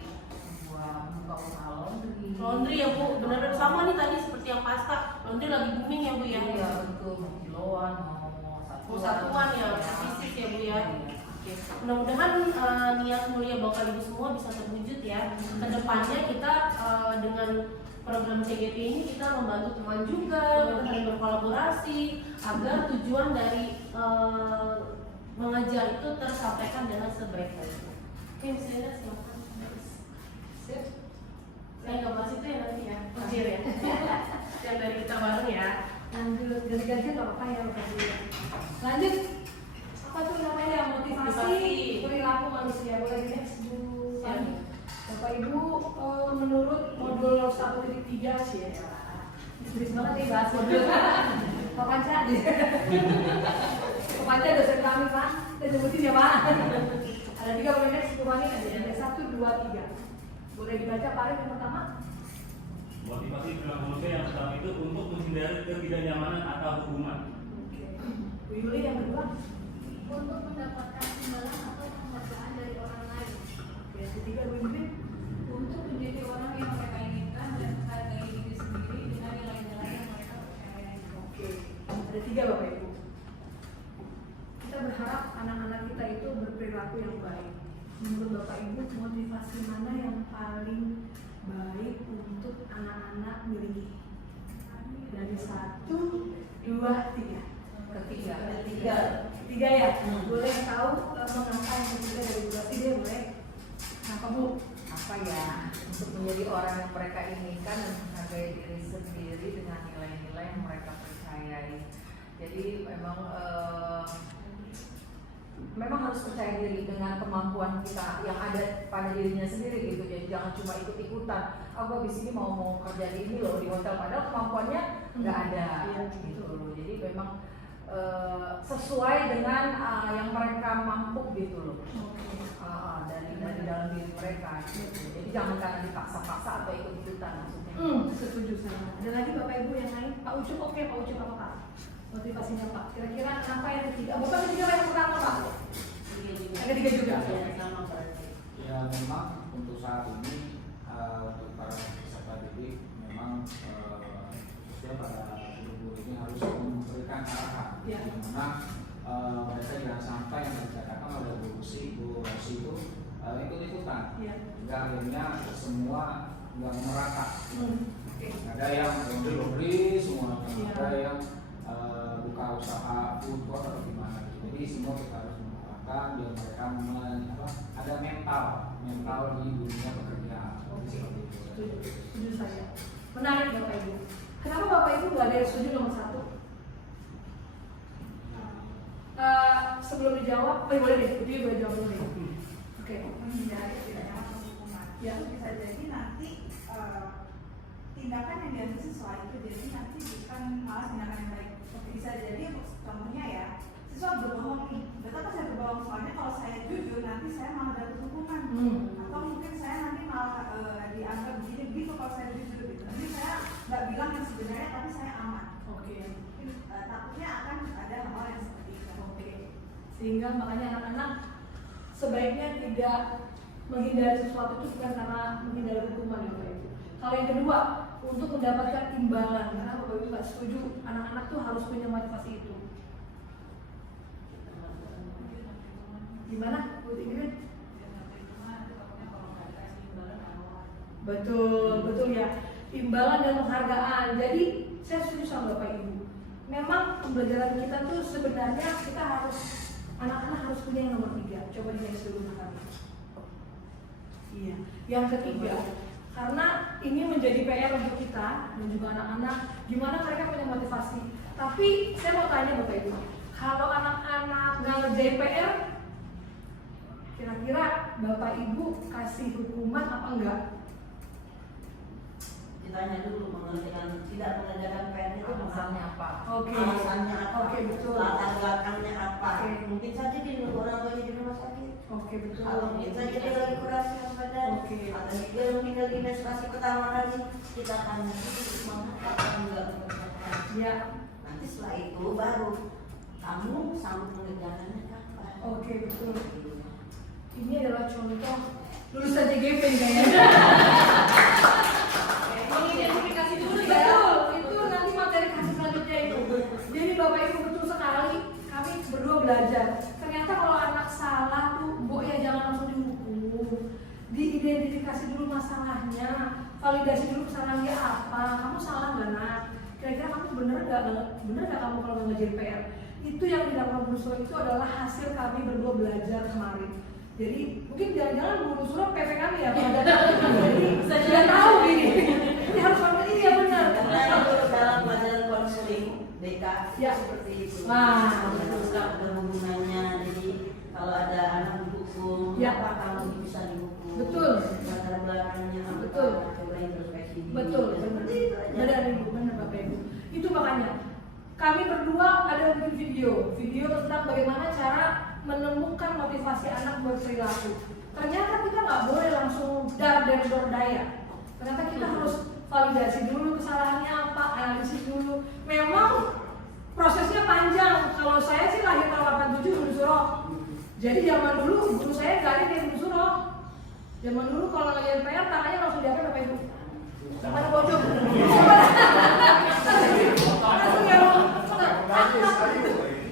membuka usaha laundry. Laundry ya Bu, benar sama nih tadi seperti yang pasta. Laundry lagi booming ya Bu ya. Iya betul, mau kiloan, mau Satuan ya, bisnis ya Bu ya. Oke. Mudah-mudahan niat mulia Bapak Ibu semua bisa terwujud ya. Kedepannya kita dengan program CGP ini kita membantu teman juga, kita saling berkolaborasi agar tujuan dari mengajar itu tersampaikan dengan sebaik-baiknya. Oke, misalnya silakan. Sip. Saya nggak bahas itu ya nanti ya, terakhir ya. Yang dari kita bareng ya. Lanjut, ganti-ganti nggak apa-apa ya Bapak Ibu. Lanjut, apa tuh namanya motivasi perilaku manusia. Boleh next Bu Fani. Bapak Ibu, menurut modul 1.3 sih ya. Serius banget nih bahas modul. Pak Panca, Pak Panca dosen kami Pak. Kita nyebutin ya Pak. Ada 3 boleh next Bu Fani. Ada 1, 2, 3. Boleh dibaca Pak Arif yang pertama? Motivasi perilaku manusia yang pertama itu untuk menghindari ketidaknyamanan atau hubungan. Oke. Bu Yuli yang kedua? untuk mendapatkan imbalan atau penghargaan dari orang lain. Oke, yang ketiga Bu Ingrid? Untuk menjadi orang yang mereka inginkan dan menghargai diri sendiri dengan nilai-nilai yang mereka percayai. Oke, ada 3 Bapak Ibu. Kita berharap anak-anak kita itu berperilaku yang baik. Menurut Bapak Ibu, motivasi mana yang paling baik untuk anak-anak miliki? Dari 1, 2, 3. Ketiga ya. Boleh tahu mengapa yang ketiga dari durasi dia boleh? Kenapa Bu? Apa ya, untuk menjadi orang yang mereka inginkan dan menghargai diri sendiri dengan nilai-nilai yang mereka percayai. Jadi memang harus percaya diri dengan kemampuan kita yang ada pada dirinya sendiri gitu. Jadi jangan cuma ikut-ikutan. Aku di sini mau kerja di ini loh di hotel, padahal kemampuannya nggak ada gitu. Jadi memang sesuai dengan yang mereka mampu gitu loh. Dari dalam diri mereka gitu. Jadi jangan karena dipaksa-paksa atau ikut-ikutan maksudnya. Setuju sama. Ada lagi Bapak Ibu yang lain? Pak Ucup, oke Pak Ucup apa Pak? Motivasinya Pak. Kira-kira apa yang ketiga? Bapak ketiga yang pertama Pak? Yang ketiga juga. Sama berarti. Ya memang untuk saat ini untuk para peserta didik memang khususnya para guru ini harus memberikan arahan Ya. di mana mereka jangan sampai yang dikatakan oleh Bu Rosi itu ikut-ikutan, Ya. hingga akhirnya semua nggak merata. Oke. Ada yang laundry semua, Ya. ada yang buka usaha food court atau gimana gitu. Jadi semua kita harus mengharapkan biar mereka ada mental di dunia pekerjaan. Seperti itu. Setuju saya. Menarik Bapak Ibu. Kenapa Bapak Ibu nggak ada yang setuju nomor 1? Sebelum dijawab, boleh deh, Putri boleh jawab dulu deh. Oke. Menghindari tidak nyaman hukuman. Ya. Itu bisa jadi nanti tindakan yang diambil siswa itu jadi nanti bukan malah tindakan yang baik. Bisa jadi contohnya ya, siswa berbohong nih. Betapa saya berbohong soalnya kalau saya jujur nanti saya malah dapat hukuman. Atau mungkin saya nanti malah dianggap begini begitu kalau saya jujur gitu. Jadi saya nggak bilang yang sebenarnya tapi saya aman. Oke. Takutnya akan ada hal yang seperti itu. Oke. Sehingga makanya anak-anak sebaiknya tidak menghindari sesuatu itu bukan karena menghindari hukuman ya Bapak Ibu. Kalau yang kedua, untuk mendapatkan imbalan, karena Bapak Ibu nggak setuju anak-anak tuh harus punya motivasi itu. Gimana, Bu Ingrid? Betul ya. Imbalan dan penghargaan. Jadi Saya setuju sama Bapak Ibu. Memang pembelajaran kita tuh sebenarnya kita harus, anak-anak harus punya yang nomor 3. Coba dilihat dulu kami. Iya. Yang ketiga, karena ini menjadi PR untuk kita dan juga anak-anak, gimana mereka punya motivasi. Tapi saya mau tanya Bapak Ibu, kalau anak-anak nggak ngerjain PR, kira-kira Bapak Ibu kasih hukuman apa enggak? Ditanya dulu mengerjakan tidak mengerjakan PR itu Alasannya apa? Oke. alasannya apa? Oke, betul. Latar belakangnya apa? Oke. Mungkin saja di orang tuanya di rumah sakit. Oke, betul. Kalau mungkin saja dia lagi kurasi badan. Oke. Atau dia mungkin lagi menstruasi pertama kali. Kita tanya dulu mengapa kamu nggak mengerjakan? Ya. Nanti setelah itu baru kamu sanggup mengerjakannya kapan? Oke, betul. Ini adalah contoh lulusan JGP kayaknya. Mengidentifikasi dulu ya. Betul, itu nanti materi kasih selanjutnya itu. Jadi Bapak Ibu betul sekali, kami berdua belajar. Ternyata kalau anak salah tuh, Mbok ya jangan langsung dihukum. Diidentifikasi dulu masalahnya, validasi dulu kesalahannya apa. Kamu salah nggak nak? Kira-kira kamu bener nggak kamu kalau ngerjain PR? Itu yang dilakukan Bu Nusro itu adalah hasil kami berdua belajar kemarin. Jadi mungkin jangan-jangan Bu Nusro PP kami ya, jadi sudah tahu ini. Ini harus sampai ini ya benar. Karena itu dalam pelajaran konseling BK Ya. seperti itu. Wah. Ada hubungannya. Jadi kalau ada anak dihukum, Ya. apa kamu bisa dihukum? Betul. Latar belakangnya apa? Betul. Coba introspeksi diri. Betul, Seperti itu aja. benar Ibu, benar Bapak Ibu. Itu makanya kami berdua ada bikin video tentang bagaimana cara menemukan motivasi anak berperilaku. Ternyata kita nggak boleh langsung dar dan berdaya. Ternyata kita harus validasi dulu kesalahannya apa, analisis dulu. Memang prosesnya panjang. Kalau saya sih lahir tahun 87 Bu Nusro. Jadi zaman dulu guru saya nggak ada di Bu Nusro. Zaman dulu kalau ngerjain PR tangannya langsung diangkat Bapak Ibu. Mana bocor? Langsung ya.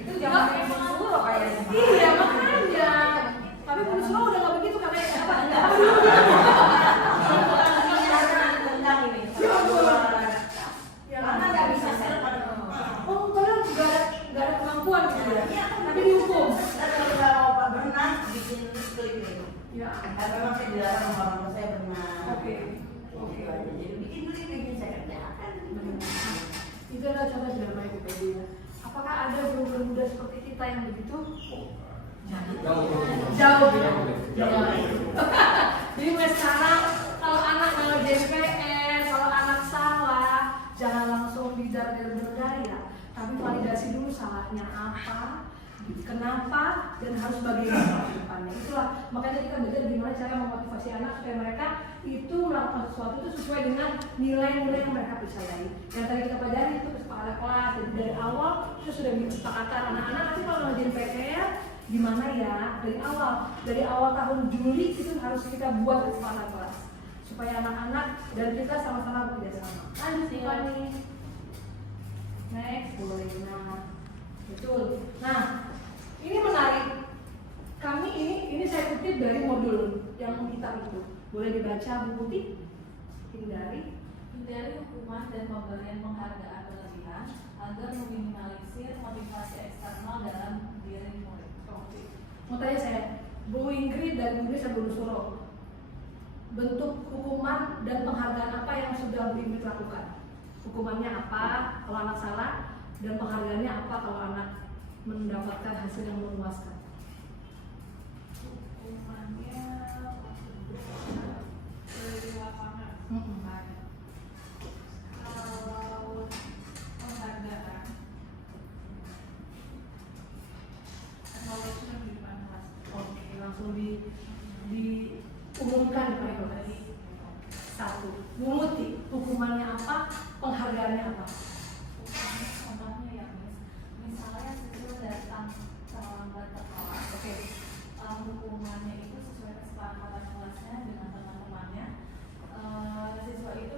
Itu jangan Bu Nusro kayaknya. Iya makanya. Tapi Bu Nusro udah nggak begitu katanya. Tentang ini. Ya, Karena nggak bisa self pada oh padahal nggak ada kemampuan gitu ya. Tapi dihukum. Saya kalau nggak mau Pak berenang bikin klip ini. Ya. Karena memang saya dilarang sama orang tua saya berenang. Oke. Oke. Jadi bikin klip bikin saya kerjakan. Itu adalah contoh dari Bapak Ibu ya. Apakah ada guru-guru muda seperti kita yang begitu? Jauh. Jadi mulai sekarang kalau anak ngerjain PR, kalau anak salah, jangan langsung didar dan berdaya, tapi validasi dulu salahnya apa, kenapa, dan harus bagaimana ke depannya. Itulah makanya kita belajar gimana cara memotivasi anak supaya mereka itu melakukan sesuatu itu sesuai dengan nilai-nilai yang mereka percayai. Yang tadi kita pelajari itu kesepakatan kelas. Jadi dari awal kita sudah kesepakatan anak-anak nanti kalau ngerjain PR gimana ya dari awal tahun Juli itu harus kita buat kesepakatan kelas supaya anak-anak dan kita sama-sama bekerja sama. Lanjut nih. Next boleh. Nah, betul. Nah, ini menarik. Kami ini saya kutip dari modul yang hitam itu. Boleh dibaca Bu Putih? Hindari hukuman dan pemberian penghargaan berlebihan agar meminimalisir motivasi eksternal dalam diri murid. Oke. Mau tanya saya, Bu Ingrid dan Bu Ingrid dan Bu Nusro, bentuk hukuman dan penghargaan apa yang sudah Bu Ingrid lakukan? Hukumannya apa kalau anak salah dan penghargaannya apa kalau anak mendapatkan hasil yang memuaskan? Hukumannya dari lapangan. Kalau penghargaan acknowledgement di depan kelas. Oke, langsung diumumkan di depan kelas. Satu, Bu Muti, hukumannya apa? Penghargaannya apa? Hukumannya contohnya ya misalnya siswa datang terlambat ke kelas. Oke. Hukumannya itu sesuai kesepakatan kelasnya dengan teman-temannya. Siswa itu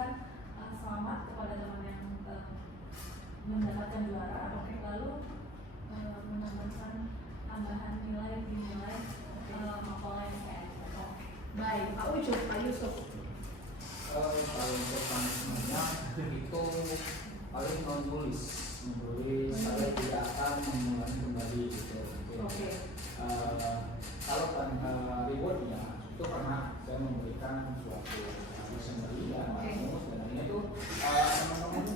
memberikan selamat kepada teman yang mendapatkan juara, lalu menambahkan tambahan nilai di nilai mapolnya SKS. Baik, Pak Ucup, Pak Yusuf. Kalau untuk punishment-nya itu paling menulis saya tidak akan mengulangi kembali gitu. Oke. Kalau rewardnya itu karena saya memberikan suatu summary ya, bonus dan lainnya itu teman-teman itu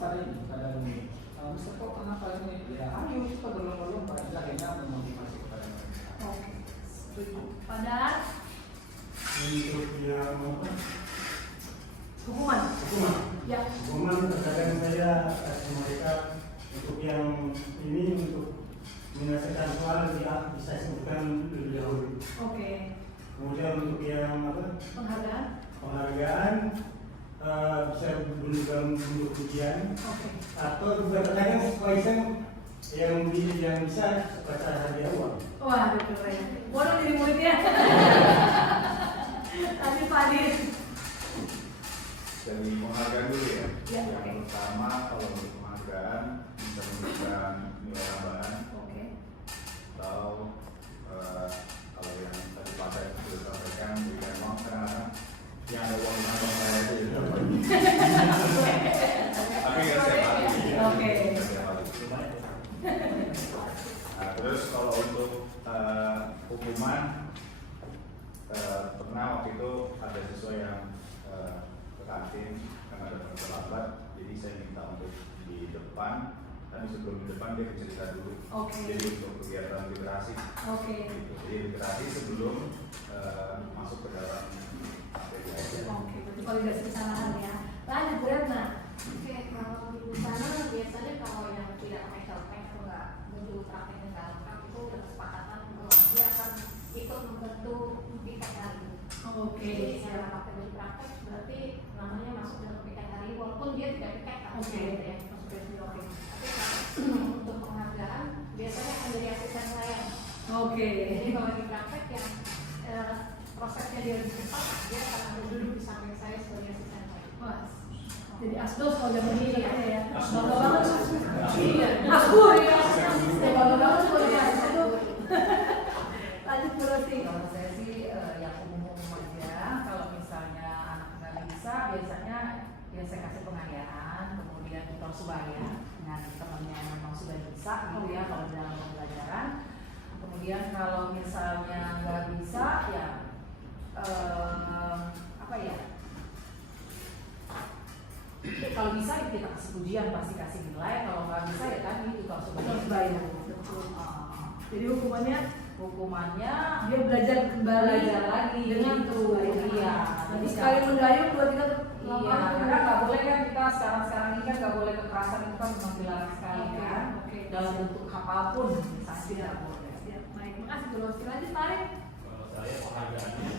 pada ini Mister kok kenapa ini ya ayo kita berlomba-lomba akhirnya memotivasi kepada mereka. Oke, setuju. Padahal Untuk yang hukuman. Ya. hukuman terkadang saya kasih mereka untuk yang ini untuk menyelesaikan soal bisa sebutkan lebih dahulu. Oke. Kemudian untuk yang penghargaan bisa dalam bentuk ujian atau juga terkadang supervisor yang bisa baca hadiah uang. Wah, keren. Waduh, jadi muridnya. Tadi Pak Adit. Dari penghargaan dulu ya. Ya, Yang oke. pertama kalau untuk penghargaan bisa memberikan nilai tambahan Oke. atau kalau yang tadi Pak Said sudah sampaikan berikan uang kadang-kadang yang ada uang di kantong saya itu ya dapat. Tapi nggak setiap hari. Oke. Nggak setiap hari. Nah, terus kalau untuk hukuman pernah waktu itu ada siswa yang ke kantin karena datang terlambat, jadi saya minta untuk di depan, tapi sebelum di depan dia cerita dulu. Oke. Jadi untuk kegiatan literasi. Oke. Gitu. Jadi literasi sebelum masuk ke dalam APBN. Oke, berarti validasi kesalahan ya. Lanjut Bu Retna. Oke, kalau di sana biasanya kalau yang tidak pakai cerpen atau nggak menuju praktek yang nggak lengkap itu udah kesepakatan bahwa dia akan ikut membantu di PKRI. Oke. Jadi secara pakai baju praktek berarti namanya masuk dalam PKRI walaupun dia tidak PK kan. Oke. Gitu ya. Oke. Tapi kalau untuk penghargaan biasanya akan dari asisten saya. Oke. Jadi kalau di praktek yang prosesnya dia lebih cepat, dia akan duduk di samping saya sebagai asisten saya. Wah. Jadi asdos kalau zaman ini ya. Asdos. Bangga banget. Iya. Asbur ya. Bangga banget kalau dia asbur. Lanjut Bu Rosti. Kalau saya sih yang umum-umum aja. Kalau misalnya anak nggak bisa, biasanya ya saya kasih penghargaan, kemudian kita supaya dengan temannya yang memang sudah bisa gitu ya kalau dalam pembelajaran. Kemudian kalau misalnya nggak bisa ya apa ya? Kalau bisa ya kita kasih pujian, pasti kasih nilai. Kalau nggak bisa ya tadi itu kalau sudah Bayar. Jadi hukumannya dia belajar kembali lagi dengan itu terus. iya. Jadi sekali menggayung dua tiga Iya, karena nggak boleh kan kita sekarang ini kan nggak boleh kekerasan itu kan memang dilarang sekali kan. Oke. Dalam bentuk apapun misalnya tidak boleh. Ya, baik, makasih Bu Rosti. Lanjut Tarik. Kalau saya penghargaannya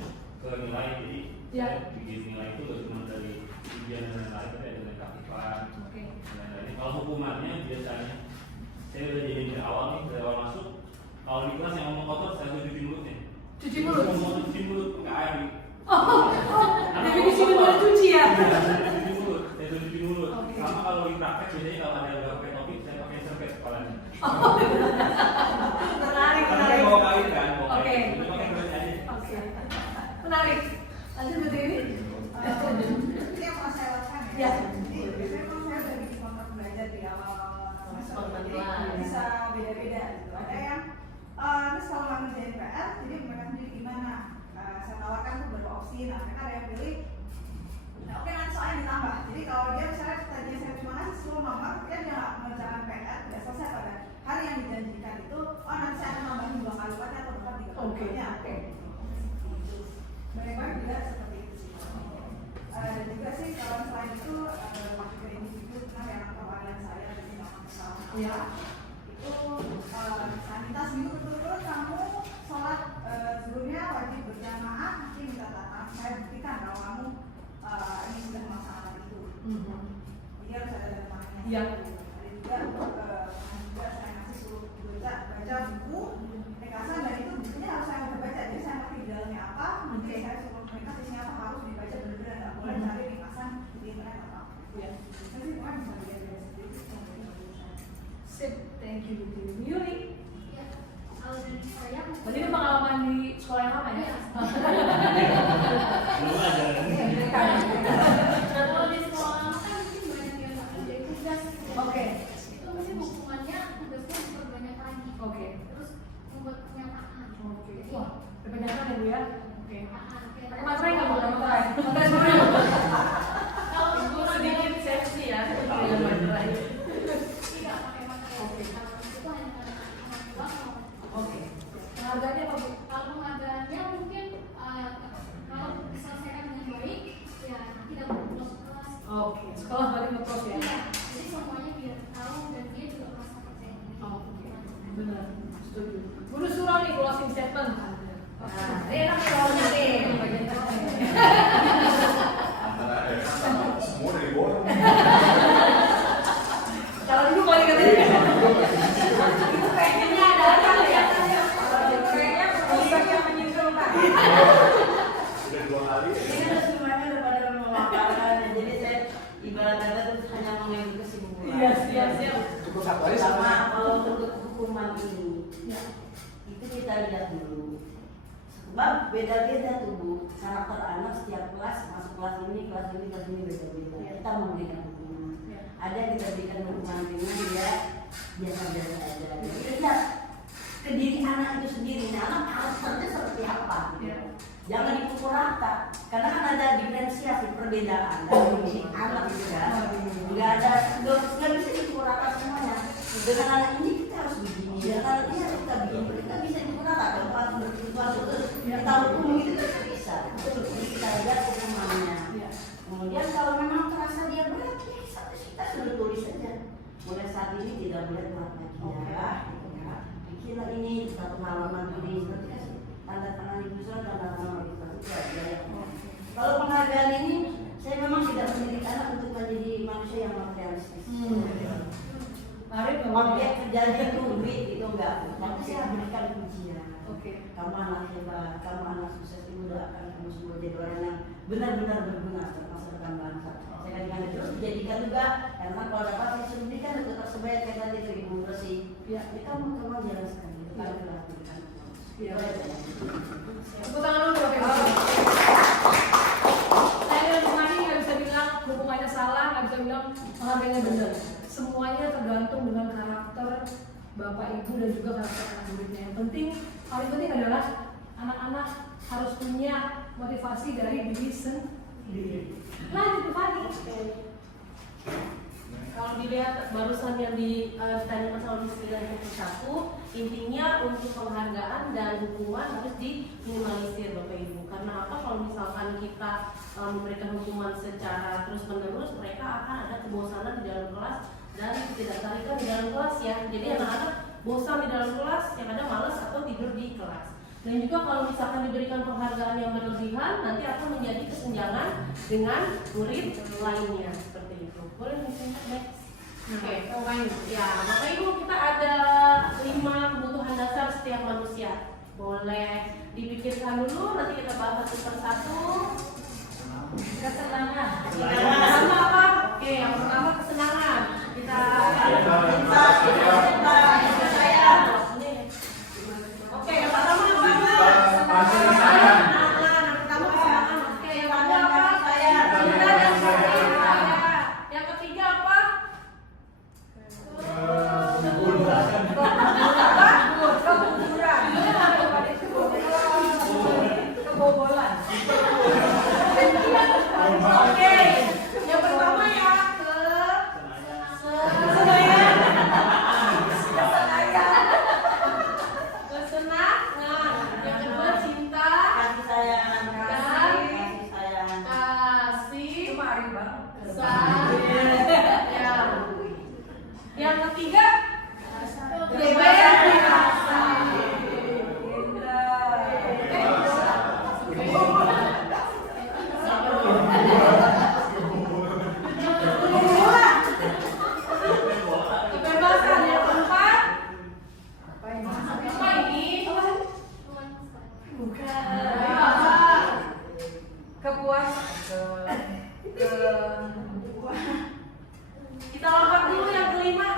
ke nilai, jadi Ya. saya bikin nilai itu gak cuma dari ujian dan lain-lain, tapi ada nilai keaktifan Oke. dan lain-lain. Kalau hukumannya biasanya saya udah jadi dari awal nih, dari awal masuk. Kalau di kelas yang ngomong kotor, saya cuci mulutnya. Cuci mulut? Ngomong cuci mulut, pakai air nih. Definisi boleh cuci ya? Saya cuci mulut, saya cuci mulut. Oke. Sama kalau di praktek biasanya kalau ada yang pakai topi, saya pakai serpet kepalanya. Menarik, Karena menarik. saya mau kawin kan, mau Oke. kawin. Jadi pakai serpet aja. Oke. Menarik. Lanjut Bu Dewi. Itu yang mau saya lakukan Ya. Jadi biasanya kalau saya udah bikin kontrak belajar di awal-awal semester, jadi bisa beda-beda gitu. Ada yang terus kalau nggak ngerjain PR, jadi mereka sendiri gimana? Saya tawarkan tuh beberapa opsi. Nah mereka ada yang pilih, nah, oke nanti soalnya ditambah. Jadi kalau dia misalnya tadinya saya cuma ngasih 10 nomor, dia nggak mengerjakan PR, tidak selesai pada hari yang dijanjikan itu, oh nanti saya akan nambahin 2 kali lipatnya atau bahkan 3 kali Oke. lipatnya. Banyak-banyak juga seperti itu sih. Dan juga sih kalau selain itu pakai ke individu, karena yang perwakilan saya di Makasar Ya. itu saya minta seminggu berturut-turut kamu sholat sebelumnya wajib berjamaah, nanti minta datang saya buktikan kalau kamu ini sudah melaksanakan itu. Jadi harus ada tanda tangannya. Iya. Ada juga saya kasih suruh baca buku Pekasan, dan itu bukunya harus saya baca. Jadi saya ngerti di dalamnya apa, nanti saya suruh mereka isinya apa harus dibaca benar-benar, nggak boleh cari Pekasan di internet atau Thank you Bu Yuli. Ya, kalau dari saya Berarti itu pengalaman di sekolah yang lama ya? Belum ada. kalau di sekolah lama kan mungkin banyak yang nggak kerjain tugas. Oke. Itu mungkin hukumannya tugasnya diperbanyak lagi. Oke. Terus membuat pernyataan. Oke. Wah, kebanyakan ya Bu ya? Oke. Pakai Pakai materai nggak Bu? Pakai materai? Kalau Ibu sedikit seksi ya. tidak pakai materai. Oke. Kalau itu hanya penghargaan. Oke. Penghargaannya apa Bu? Kalau penghargaannya mungkin kalau diselesaikan dengan baik, ya nanti dapat bonus kelas. Oke. Sekolah balik nge-prof ya? Iya, jadi semuanya biar tahu dan dia juga merasa percaya diri. Oke. Benar. Setuju. Bu Nusura nih closing statement. Nah, ini enak nih lawannya nih. Bagian tengah. Antara ada sama semua dari borong. Kalau dulu kalau dikatakan itu kayaknya ada kan ya? Kayaknya produser yang menyimpulkan. Sudah 2 kali. Ini kan semuanya udah pada memaparkan, jadi saya ibarat kata itu hanya mengambil kesimpulan. Iya, siap. Cukup satu aja Sama sama. kalau untuk hukuman ini, itu kita lihat dulu. Sebab beda-beda tuh Bu, karakter anak setiap kelas, masuk kelas ini beda-beda. Kita memberikan hukuman. Ada yang kita berikan hukuman ringan, dia biasa-biasa aja. Jadi lihat ke diri anak itu sendiri, nah, anak karakternya seperti apa gitu. Jangan dipukul rata, karena kan ada diferensiasi perbedaan dari diri anak itu kan. Nggak bisa dipukul rata semuanya. Dengan anak ini kita harus begini, dengan anak ini harus kita begini. Kita bisa dipukul rata, kalau pas bersesuatu terus kita hukum gitu kan bisa. Jadi kita lihat hukumannya. Kemudian kalau memang terasa dia berat, ya kita sudah tulis saja. Mulai saat ini tidak boleh buat lagi ya, gitu ya. Bikinlah ini 1 halaman tulis, nanti kasih tanda tangan ibu surat, tanda tangan ibu surat itu aja ya. Kalau penghargaan ini, saya memang tidak mendidik anak untuk menjadi manusia yang materialistis. Objek terjadi itu duit itu enggak, tapi saya berikan pujian. Kamu anak hebat, kamu anak sukses, ibu doakan kamu semua jadi orang yang benar-benar berguna untuk masa depan bangsa. Saya katakan terus dijadikan juga, karena kalau dapat saya suntikan untuk tersebayar kayak tadi ke Ibu Rosi. Ya, kamu jelaskan itu kan dilakukan. Iya. Tepuk tangan dulu Prof. Saya dan Bu Mani nggak bisa bilang hukumannya salah, nggak bisa bilang penghargaannya benar. Semuanya tergantung dengan karakter Bapak Ibu dan juga karakter anak muridnya. Yang penting, paling penting adalah anak-anak harus punya motivasi dari diri sendiri. Lanjut Bu Mani. Kalau dilihat barusan yang ditanyakan sama Miss Lina yang satu, intinya untuk penghargaan dan hukuman harus diminimalisir Bapak Ibu. Karena apa? Kalau misalkan kita memberikan hukuman secara terus menerus, mereka akan ada kebosanan di dalam kelas dan ketidaktarikan di dalam kelas ya. Jadi anak-anak bosan di dalam kelas, yang ada malas atau tidur di kelas. Dan juga kalau misalkan diberikan penghargaan yang berlebihan, nanti akan menjadi kesenjangan dengan murid lainnya seperti itu. Boleh misalnya next. Oke, ya Bapak Ibu, kita ada 5 kebutuhan dasar setiap manusia. Boleh dipikirkan dulu, nanti kita bahas satu persatu. Kesenangan. Pertama apa? Oke, yang pertama kesenangan. Kita Oke, yang pertama apa? Kesenangan. Pertama kesenangan. Oke, yang kedua apa? Cinta dan kasih. Yang ketiga apa? Kebobolan. Oke, yang pertama ya kesenangan. Yang kedua cinta, Kasih sayang, kasih, Cuma Ari banget. sayang. Yang ketiga kebebasan. Yang keempat apa ini? Kepuasan. Kita lompat dulu yang kelima.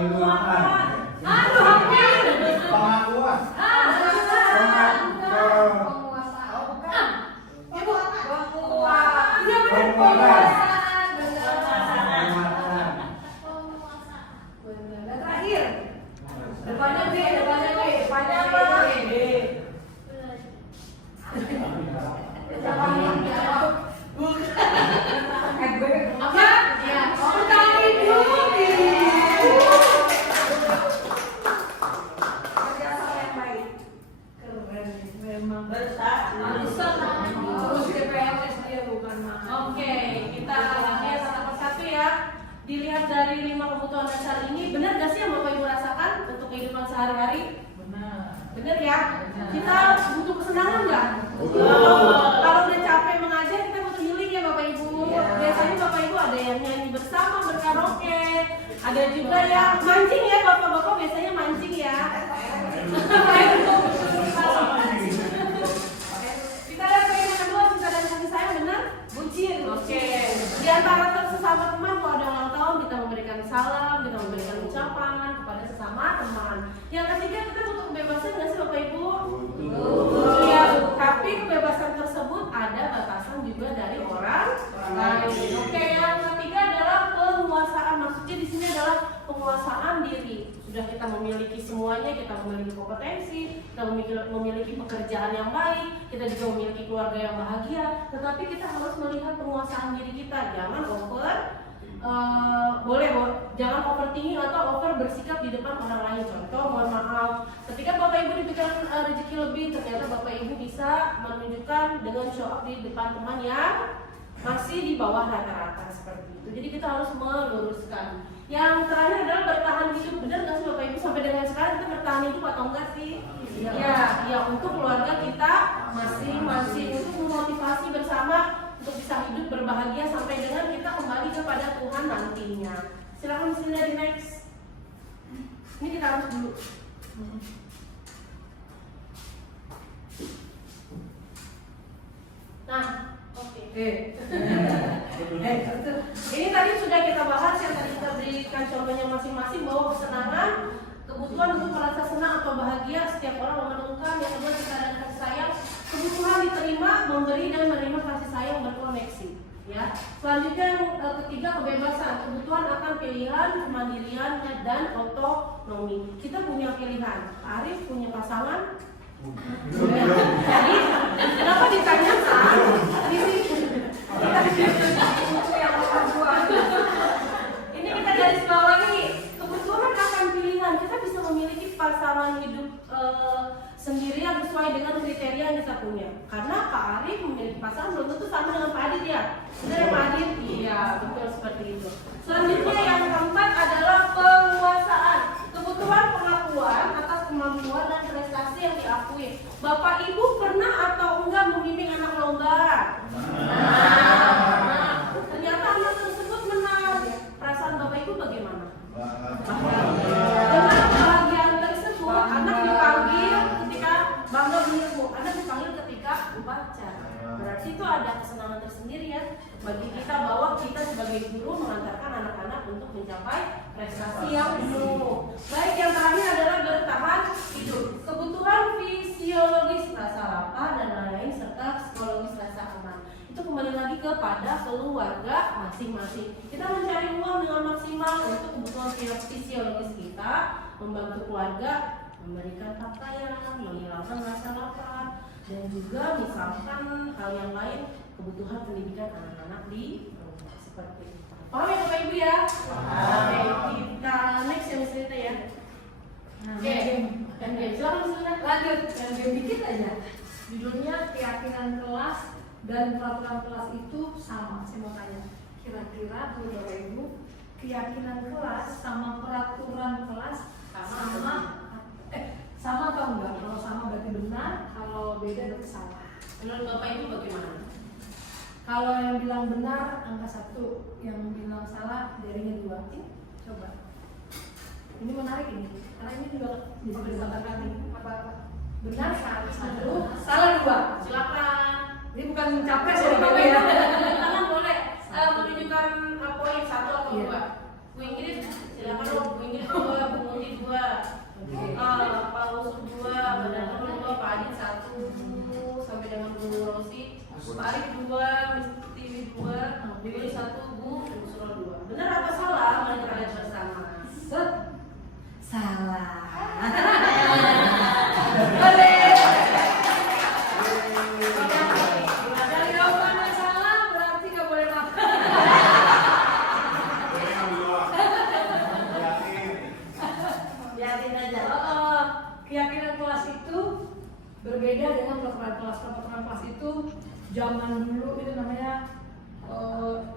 penguatan. Aduh, hampir. Pengakuan. Penguasaan. Ibu, Penguasaan. iya benar, Penguasaan. penguasaan. Benar. Penguatan. Penguasaan. Benar. Dan terakhir, depannya B, depannya apa? B. Siapa yang jawab? Apa? Ya. Petani Beauty. Kerjasama yang baik. Keren, memang. Bersama. Terus DPRS dia bukan mah. Oke, kita lihat satu persatu ya. Dilihat dari 5 kebutuhan dasar ini, benar gak sih yang Bapak Ibu rasakan untuk kehidupan sehari-hari? Benar ya? Kita butuh kesenangan nggak? Kalau udah capek mengajar, kita butuh healing ya Bapak Ibu. Biasanya Bapak Ibu ada yang nyanyi bersama, berkaraoke, ada juga yang mancing ya Bapak-Bapak biasanya mancing ya. Kita lihat poin yang kedua, cinta dan kasih sayang, benar? Bucin. Oke. Di antara sesama teman, kalau ada ulang tahun kita memberikan salam, kita memberikan ucapan kepada sesama teman. Yang ketiga, kita butuh kebebasan nggak sih Bapak Ibu? Iya. Tapi kebebasan tersebut ada batasan juga dari orang lain. Oke. Yang ketiga adalah penguasaan. Maksudnya di sini adalah penguasaan diri. Sudah kita memiliki semuanya, kita memiliki kompetensi, kita memiliki pekerjaan yang baik, kita juga memiliki keluarga yang bahagia. Tetapi kita harus melihat penguasaan diri kita. Jangan jangan overthinking atau over bersikap di depan orang lain. Contoh, mohon maaf, ketika Bapak Ibu diberikan rezeki lebih, ternyata Bapak Ibu bisa menunjukkan dengan show up di depan teman yang masih di bawah rata-rata seperti itu. Jadi kita harus meluruskan. Yang terakhir adalah bertahan hidup. Benar nggak sih Bapak Ibu, sampai dengan sekarang kita bertahan hidup atau enggak sih? Ya, untuk keluarga kita masing-masing, untuk memotivasi bersama untuk bisa hidup berbahagia sampai dengan kita kembali kepada Tuhan nantinya. Silakan sini dari next. Ini kita harus dulu. Nah, oke. Ini tadi sudah kita bahas, yang tadi kita berikan contohnya masing-masing, bahwa kesenangan, kebutuhan untuk merasa senang atau bahagia setiap orang memerlukan. Yang kedua, cinta dan kasih sayang, kebutuhan diterima, memberi dan menerima kasih sayang berkoneksi. Ya. Selanjutnya yang ketiga, kebebasan, kebutuhan akan pilihan, kemandirian dan otonomi. Kita punya pilihan. Arif punya pasangan. Jadi kenapa ditanyakan? Ini kita garis bawahi, kebutuhan akan pilihan. Kita bisa memiliki pasangan hidup sendiri yang sesuai dengan kriteria yang kita punya. Karena Pak Arif memiliki pasangan belum tentu sama dengan Pak Adit ya. Benar ya Pak Adit? Iya, betul seperti itu. Selanjutnya yang keempat adalah penguasaan, kebutuhan pengakuan atas kemampuan dan prestasi yang diakui. Bapak Ibu pernah atau enggak membimbing anak lomba? Ternyata anak tersebut menang. Perasaan Bapak Ibu bagaimana? Dengan kebahagiaan tersebut, anak dipanggil ketika bangga menilmu, anak dipanggil ketika upacara. Berarti itu ada kesenangan tersendiri ya bagi kita, bahwa kita sebagai guru mengantarkan anak-anak untuk mencapai prestasi yang penuh. Baik, yang terakhir adalah bertahan hidup, kebutuhan fisiologis, rasa lapar dan lain-lain, serta psikologis, rasa aman. Itu kembali lagi kepada keluarga masing-masing. Kita mencari uang dengan maksimal untuk kebutuhan fisiologis kita, membantu keluarga, memberikan pakaian, menghilangkan rasa lapar, dan juga misalkan hal yang lain, kebutuhan pendidikan anak-anak di rumah seperti itu. Paham ya Bapak Ibu ya? Oke, kita next yang cerita ya. Oke, game. Silakan silakan. Lanjut, yang dikit aja. Judulnya keyakinan kelas dan peraturan kelas itu sama. Saya mau tanya, kira-kira tuh Bapak Ibu, keyakinan kelas sama peraturan kelas sama atau enggak? Kalau sama berarti benar, kalau beda berarti salah. Menurut Bapak Ibu bagaimana? Kalau yang bilang benar angka 1, yang bilang salah jarinya 2. Coba. Ini menarik ini, karena ini juga bisa berdasarkan nih. Apa-apa? Benar 1, salah 2. Silakan. Ini bukan capres ya Bapak ya. Tangan boleh menunjukkan poin 1 atau 2. Bu Ingrid, silakan Bu Ingrid. Pak Arif 2, Miss Tiwi 2, Dewi 1, Bu, dan Surah 2. Benar apa salah? Mari kita lihat bersama. Salah. Dari jawaban salah berarti nggak boleh makan. Lihatin aja. Keyakinan kelas itu berbeda dengan peraturan kelas. Peraturan kelas itu zaman dulu itu namanya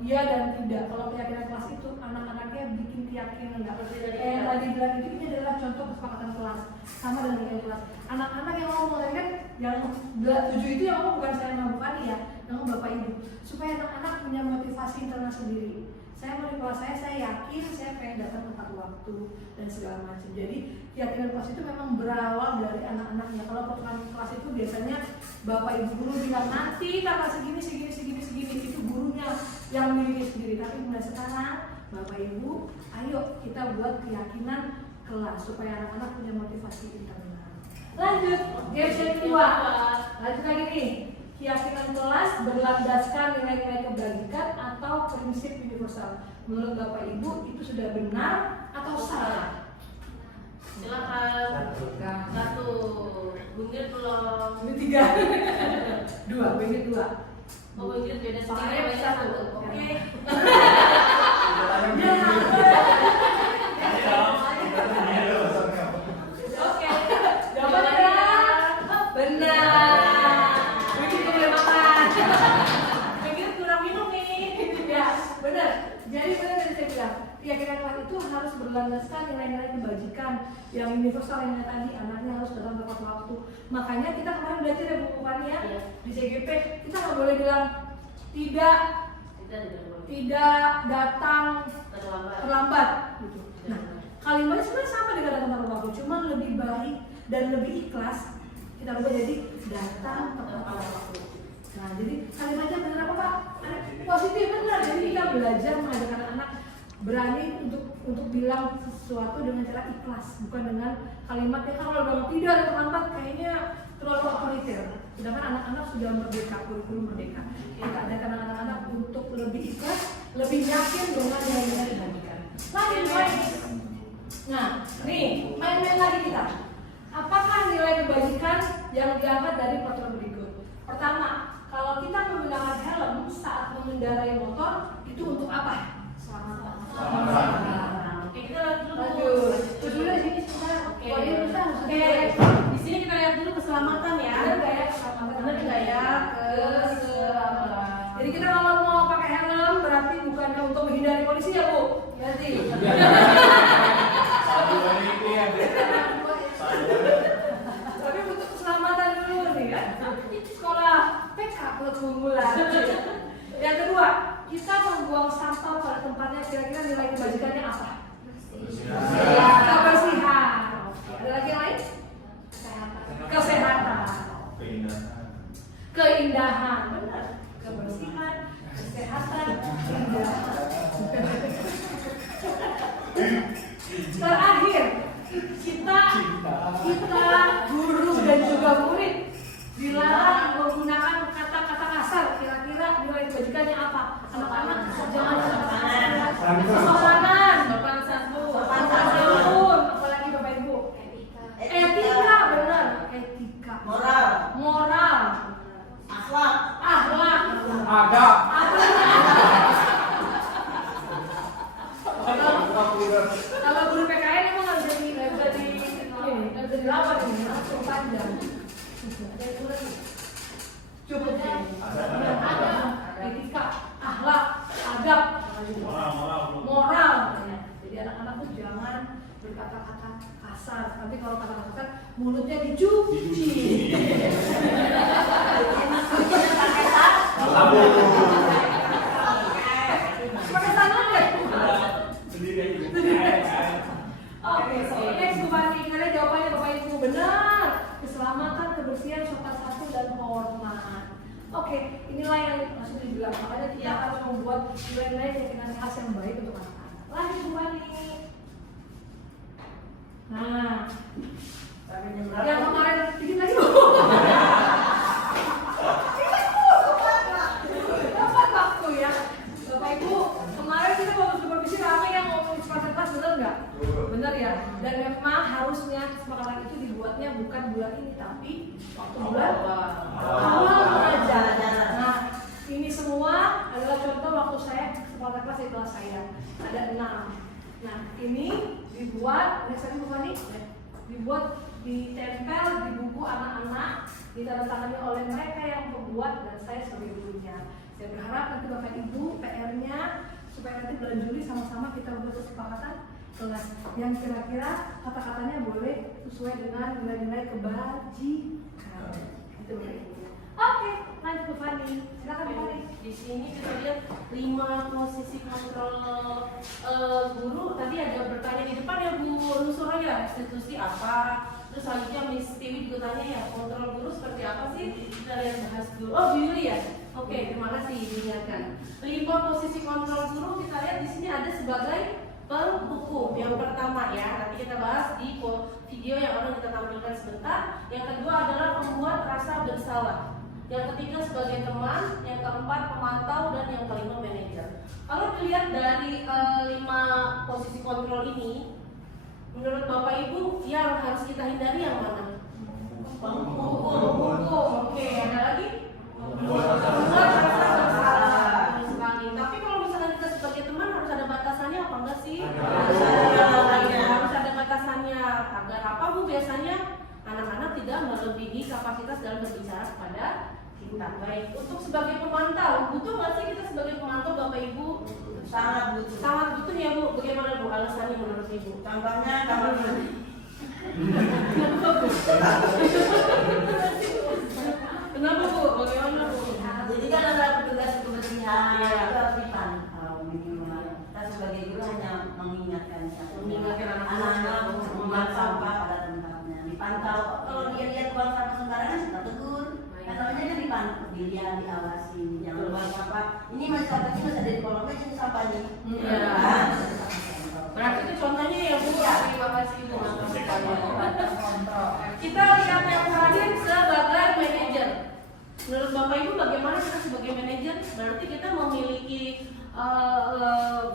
iya dan tidak. Kalau keyakinan kelas itu anak-anaknya bikin keyakinan nggak tadi bilang itu ini adalah contoh kesepakatan kelas sama dengan keyakinan kelas. Anak-anak yang ngomong tadi kan yang 7 itu yang ngomong bukan saya sama Bupati ya, yang ngomong Bapak Ibu supaya anak-anak punya motivasi internal sendiri. Saya mau di kelas saya yakin saya pengen datang tepat waktu dan segala macam. Jadi keyakinan kelas itu memang berawal dari anak-anaknya. Kalau peraturan kelas itu biasanya Bapak Ibu guru bilang nanti tanggal segini itu gurunya yang milih sendiri. Tapi mulai sekarang Bapak Ibu, ayo kita buat keyakinan kelas supaya anak-anak punya motivasi internal. Lanjut, game kedua. Lanjut lagi nih. Keyakinan kelas berlandaskan nilai-nilai kebajikan atau prinsip universal. Menurut Bapak Ibu itu sudah benar atau salah? Silakan. 1. Bundir belum. Ini 3. 2, Bundir 2. Oh, Bundir beda sendiri ya, 1. Oke. Oke. Jawabannya benar. Benar, jadi benar dari saya bilang keyakinan kelas itu harus berlandaskan nilai-nilai kebajikan yang universal yang tadi anaknya harus dalam tepat waktu. Makanya kita kemarin belajar ya Bu Fani ya di CGP kita nggak boleh bilang tidak datang terlambat gitu. Nah kalimatnya sebenarnya sama dengan datang tepat waktu, cuma lebih baik dan lebih ikhlas kita ubah jadi datang tepat waktu. Nah, jadi kalimatnya benar apa Pak? Positif benar. Jadi kita belajar mengajarkan anak berani untuk bilang sesuatu dengan cara ikhlas, bukan dengan kalimatnya kalau bilang tidak terlambat kayaknya terlalu otoriter. Sedangkan anak-anak sudah merdeka, kurikulum merdeka. Kita ajarkan anak-anak untuk lebih ikhlas, lebih yakin dengan nilai-nilai kebajikan. Lanjut lagi. Nah, nih main-main lagi kita. Apakah nilai kebajikan yang diangkat dari peraturan berikut? Pertama, kalau kita menggunakan helm saat mengendarai motor itu untuk apa? Selamatan. Oke, kita lihat dulu. Dulu di sini sebentar. Oke. Di sini kita lihat dulu keselamatan ya. Benar nggak ya keselamatan? Benar nggak ya? Keselamatan. Jadi kita kalau mau pakai helm berarti bukannya untuk menghindari polisi ya Bu? Berarti. Tapi untuk keselamatan dulu nih kan. Sekolah PK keunggulan. Yang kedua, kita membuang sampah pada tempatnya kira-kira nilai kebajikannya apa? Kebersihan. Ada lagi yang lain? Kesehatan. Keindahan. Benar. Kebersihan, kesehatan, keindahan. Terakhir, kita guru dan juga murid dilarang menggunakan kata-kata kasar. Kira-kira nilai kebajikannya apa? Anak-anak jangan sopanan, sopan santun, apalagi Bapak Ibu. Etika, benar. Etika. Moral. Akhlak. Ada. Kalau guru PKN emang nggak bisa dilawan ini, langsung panjang. Cukup ya. Ada. Etika, akhlak, adab, moral. Jadi anak-anak tuh jangan berkata-kata kasar. Nanti kalau kata-kata kasar, mulutnya dicuci. Pakai tangan deh. Oke, next Bu Fani, karena jawabannya Bapak Ibu benar. Keselamatan, kebersihan, sopan santun dan hormat. Oke, inilah yang masih dibilang. Makanya kita harus membuat nilai-nilai keyakinan khas yang baik untuk anak-anak. Lanjut Bu Fani. Nah, yang kemarin bikin lagi Bu. nggak? Bener ya? Dan memang harusnya kesepakatan itu dibuatnya bukan bulan ini tapi waktu bulan awal pelajaran. Nah, ini semua adalah contoh waktu saya kesepakatan kelas di kelas saya ada 6. Nah, ini dibuat, tadi bukan nih? Dibuat, ditempel di buku anak-anak, ditandatangani oleh mereka yang membuat dan saya sebagai gurunya. Saya berharap nanti Bapak Ibu PR-nya supaya nanti bulan Juli sama-sama kita buat kesepakatan kelas yang kira-kira kata-katanya boleh sesuai dengan nilai-nilai kebajikan. Itu Bapak Ibu. Oke, lanjut ke Fani. Silakan Bu Fani. Di sini kita lihat 5 posisi kontrol guru. Tadi ada bertanya di depan ya Bu Nusur ya, institusi apa. Terus selanjutnya Miss Tiwi juga tanya ya, kontrol guru seperti apa sih? Kita lihat bahas dulu. Oh, Bu Yuli ya. Oke, terima kasih diingatkan. 5 posisi kontrol guru kita lihat di sini ada sebagai penghukum. Yang pertama ya, nanti kita bahas di video yang akan kita tampilkan sebentar. Yang kedua adalah membuat rasa bersalah. Yang ketiga sebagai teman, yang keempat pemantau, dan yang kelima manajer. Kalau dilihat dari 5 posisi kontrol ini, menurut Bapak Ibu yang harus kita hindari yang mana? Penghukum. Oke, ada lagi? Membuat rasa bersalah. Sekali. Tapi kalau misalnya kita sebagai teman harus ada batasannya apa enggak sih? Harus ada batasannya. Agar apa Bu? Biasanya anak-anak tidak melebihi kapasitas dalam berbicara kepada kita. Baik, untuk sebagai pemantau, butuh nggak sih kita sebagai pemantau Bapak Ibu? Sangat butuh. Sangat butuh ya Bu. Bagaimana Bu alasannya menurut Ibu? Contohnya kamar mandi. Kenapa Bu? Bagaimana Bu? Jadi kan ada petugas kebersihan itu harus dipantau minimal. Kita sebagai guru hanya mengingatkan anak-anak membuang sampah pada tempatnya. Dipantau. Kalau dia lihat buang sampah sembarangan kita tegur. Katanya dia dipantau, dilihat, diawasi, jangan buang sampah. Ini masih sampahnya masih ada di kolong meja ini sampahnya. Berarti itu contohnya ya Bu. Terima kasih Bu. Kita lihat yang terakhir sebagai manajer. Menurut Bapak Ibu bagaimana kita sebagai manajer? Berarti kita memiliki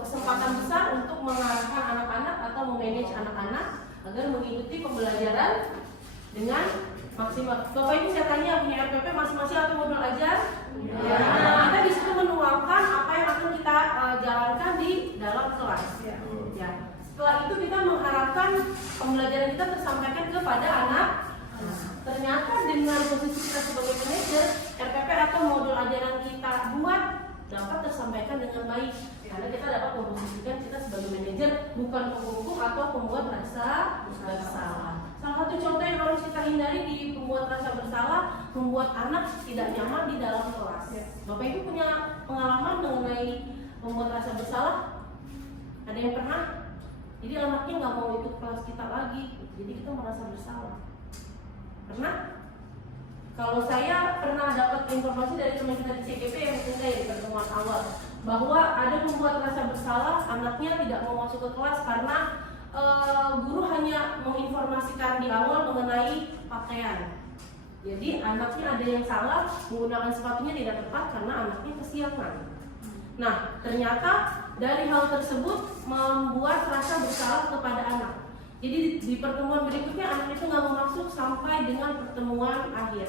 kesempatan besar untuk mengarahkan anak-anak atau memanage anak-anak agar mengikuti pembelajaran dengan maksimal. Bapak Ibu saya tanya punya RPP masing-masing atau modul ajar? Ya. Kita di situ menuangkan apa yang akan kita jalankan di dalam kelas. Ya. Setelah itu kita mengharapkan pembelajaran kita tersampaikan kepada anak. Ternyata dengan posisi kita sebagai manajer, RPP atau modul ajaran kita buat dapat tersampaikan dengan baik. Karena kita dapat memposisikan kita sebagai manajer bukan penghukum atau pembuat rasa bersalah. Salah satu contoh yang harus kita hindari di pembuat rasa bersalah, membuat anak tidak nyaman di dalam kelas. Bapak Ibu punya pengalaman mengenai membuat rasa bersalah? Ada yang pernah? Jadi anaknya nggak mau ikut kelas kita lagi, jadi kita merasa bersalah. Pernah? Kalau saya pernah dapat informasi dari teman kita di CGP yang sudah di pertemuan awal bahwa ada membuat rasa bersalah, anaknya tidak mau masuk ke kelas karena guru hanya menginformasikan di awal mengenai pakaian. Jadi anaknya ada yang salah menggunakan sepatunya tidak tepat karena anaknya kesiangan. Nah, ternyata dari hal tersebut membuat rasa bersalah kepada anak. Jadi di pertemuan berikutnya anak itu nggak mau masuk sampai dengan pertemuan akhir.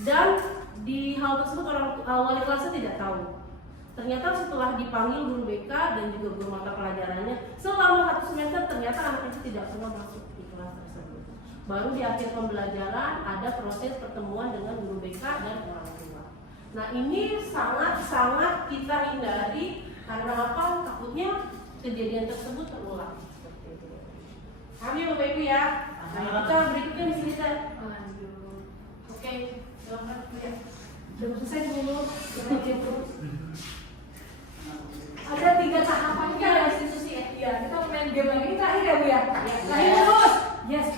Dan di hal tersebut wali kelasnya tidak tahu. Ternyata setelah dipanggil guru BK dan juga guru mata pelajarannya selama 1 semester ternyata anak itu tidak pernah masuk di kelas tersebut. Baru di akhir pembelajaran ada proses pertemuan dengan guru BK dan orang tua. Nah ini sangat-sangat kita hindari karena apa? Takutnya kejadian tersebut terulang. Kami Bapak Ibu ya. Nah, kita berikutnya di sini saya. Oke, selamat ya. Sudah selesai dulu. Ada 3 tahapan juga ya institusi ya. Iya, kita main game lagi terakhir ya Bu ya. Terakhir terus. Yes.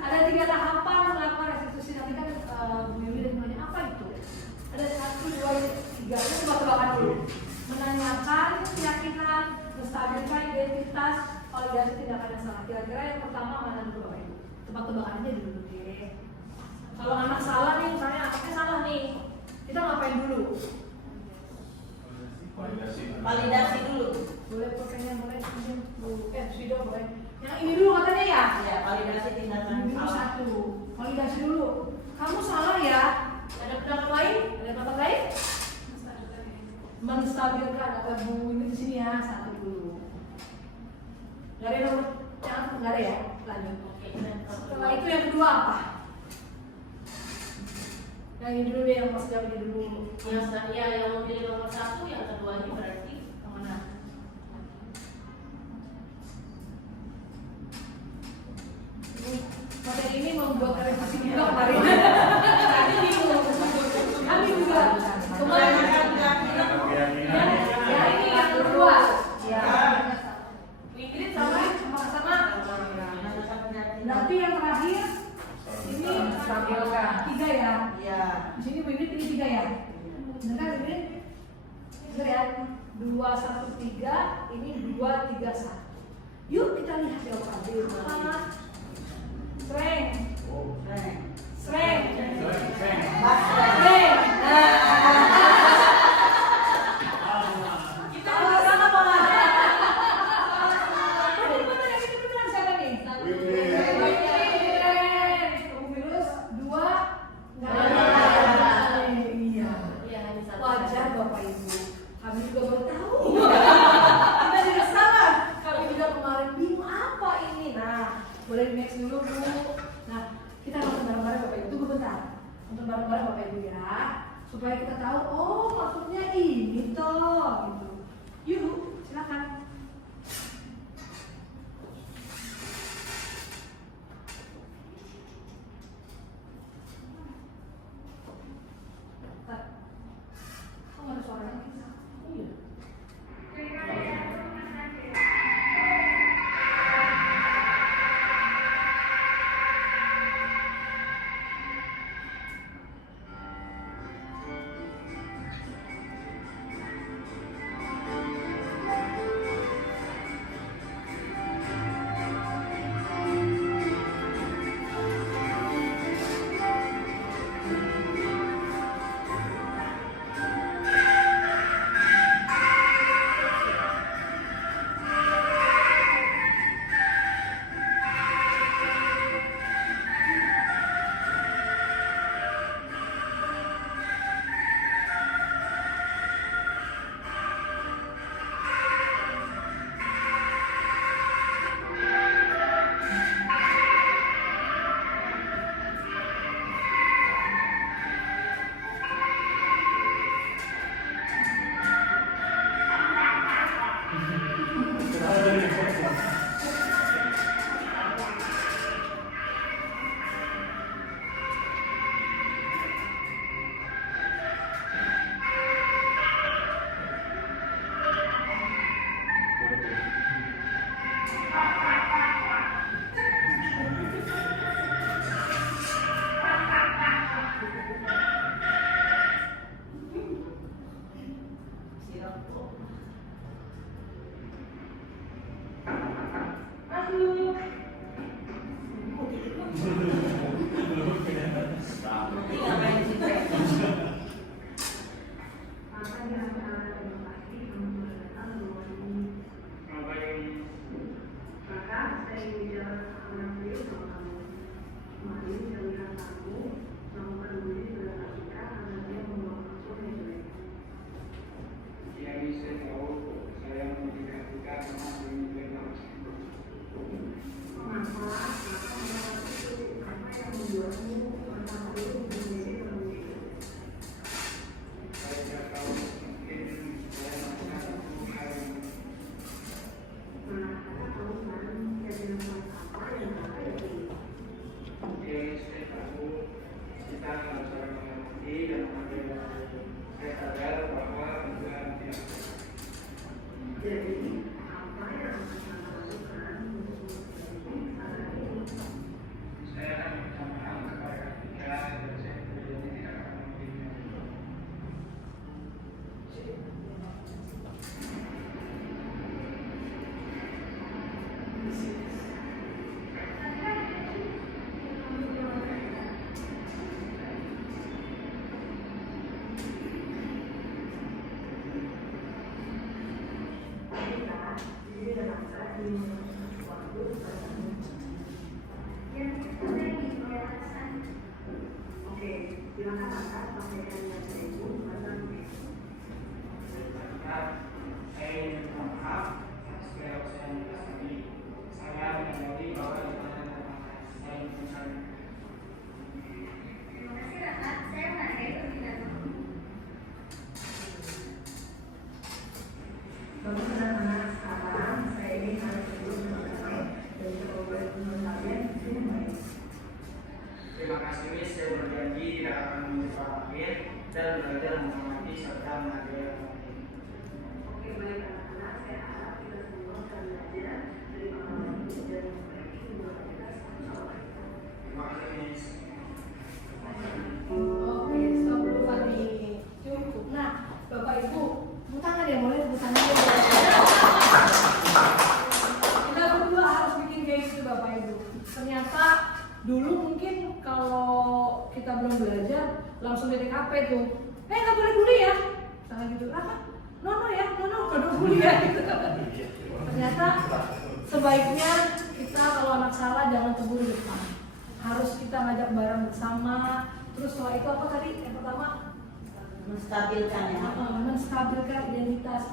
Ada 3 tahapan melakukan restitusi. Nanti kan Bu Yuli dan nanya apa itu? Ada 1, 2, 3. Itu tebak-tebakan dulu. Menanyakan keyakinan, menstabilkan identitas, validasi tindakan yang salah. Kira-kira yang pertama mana dulu Bapak Ibu? Tebak-tebakan aja dulu deh. Kalau anak salah nih, misalnya anaknya salah nih, kita ngapain dulu? Validasi. Validasi dulu. Boleh pakainya, boleh pinjam dulu. Sudah boleh. Yang ini dulu katanya ya? Ya, validasi tindakan Ini dulu salah. satu. Validasi dulu. Kamu salah ya? Ada pendapat lain? Ada pendapat lain? Menstabilkan Bu ini di sini ya, satu dulu. Gak ada nomor yang nggak ada ya? Lanjut. Setelah itu yang kedua apa? Yang ini dulu deh, yang Mas Gabi dulu. Yang memilih nomor 1, yang keduanya berarti Yang mana? Materi ini membuat revisi juga kemarin. Kami bingung. Kami juga kemarin. Ya ini yang kedua. Ya. Ingrid sama. Nanti yang terakhir ini Stabilkan. 3 ya. Iya. Di sini Bu Ingrid ini 3 ya. Benar kan Ingrid? Benar ya. 2, 1, 3. Ini 2, 3, 1. Yuk kita lihat jawabannya. Pertama, strength. Strength. Kita sama Pak. Ini benar, yang ini benar siapa nih? Kamu virus 2. Iya. Iya, ini satu. Wajar Bapak Ibu. Kami juga baru tahu. Kita juga salah. Kami juga kemarin bingung apa ini. Nah, boleh di next dulu Bu. Nah, kita nonton bareng-bareng Bapak Ibu. Tunggu bentar. Nonton bareng-bareng Bapak Ibu ya. Supaya kita tahu, oh maksudnya ini toh. Gitu. Yuk, silakan. Kamu ada suaranya? Iya. Maka Oke, silakan Kakak sampaikan jasa Ibu. Saya ingin minta maaf supaya saya menjelaskan ini. Saya menyadari bahwa di mana saya mencari. Terima kasih Kakak. Saya menghargai perbincangan. Bagus anak-anak, sekarang saya ingin harus dulu mengenai dan coba kalian Terima kasih Miss, saya berjanji tidak akan mencoba akhir dan belajar menghormati serta menghargai orang lain. Oke, baik anak-anak, saya harap kita semua akan belajar dari pengalaman dan memperbaiki hubungan kita sama. Terima kasih Miss. Oke, stop dulu Fadli. Cukup. Nah, Bapak Ibu, tepuk tangan ya, boleh tepuk tangan ya. Kita berdua harus bikin kayak gitu Bapak Ibu. Ternyata dulu mungkin kalau kita belum belajar langsung di TKP tuh, nggak boleh bully ya, misalnya gitu, apa? No ya, nggak bully ya. Gitu. Ternyata sebaiknya kita kalau anak salah jangan tegur di depan, harus kita ngajak bareng bersama. Terus setelah itu apa tadi? Yang pertama menstabilkan ya. Menstabilkan identitas.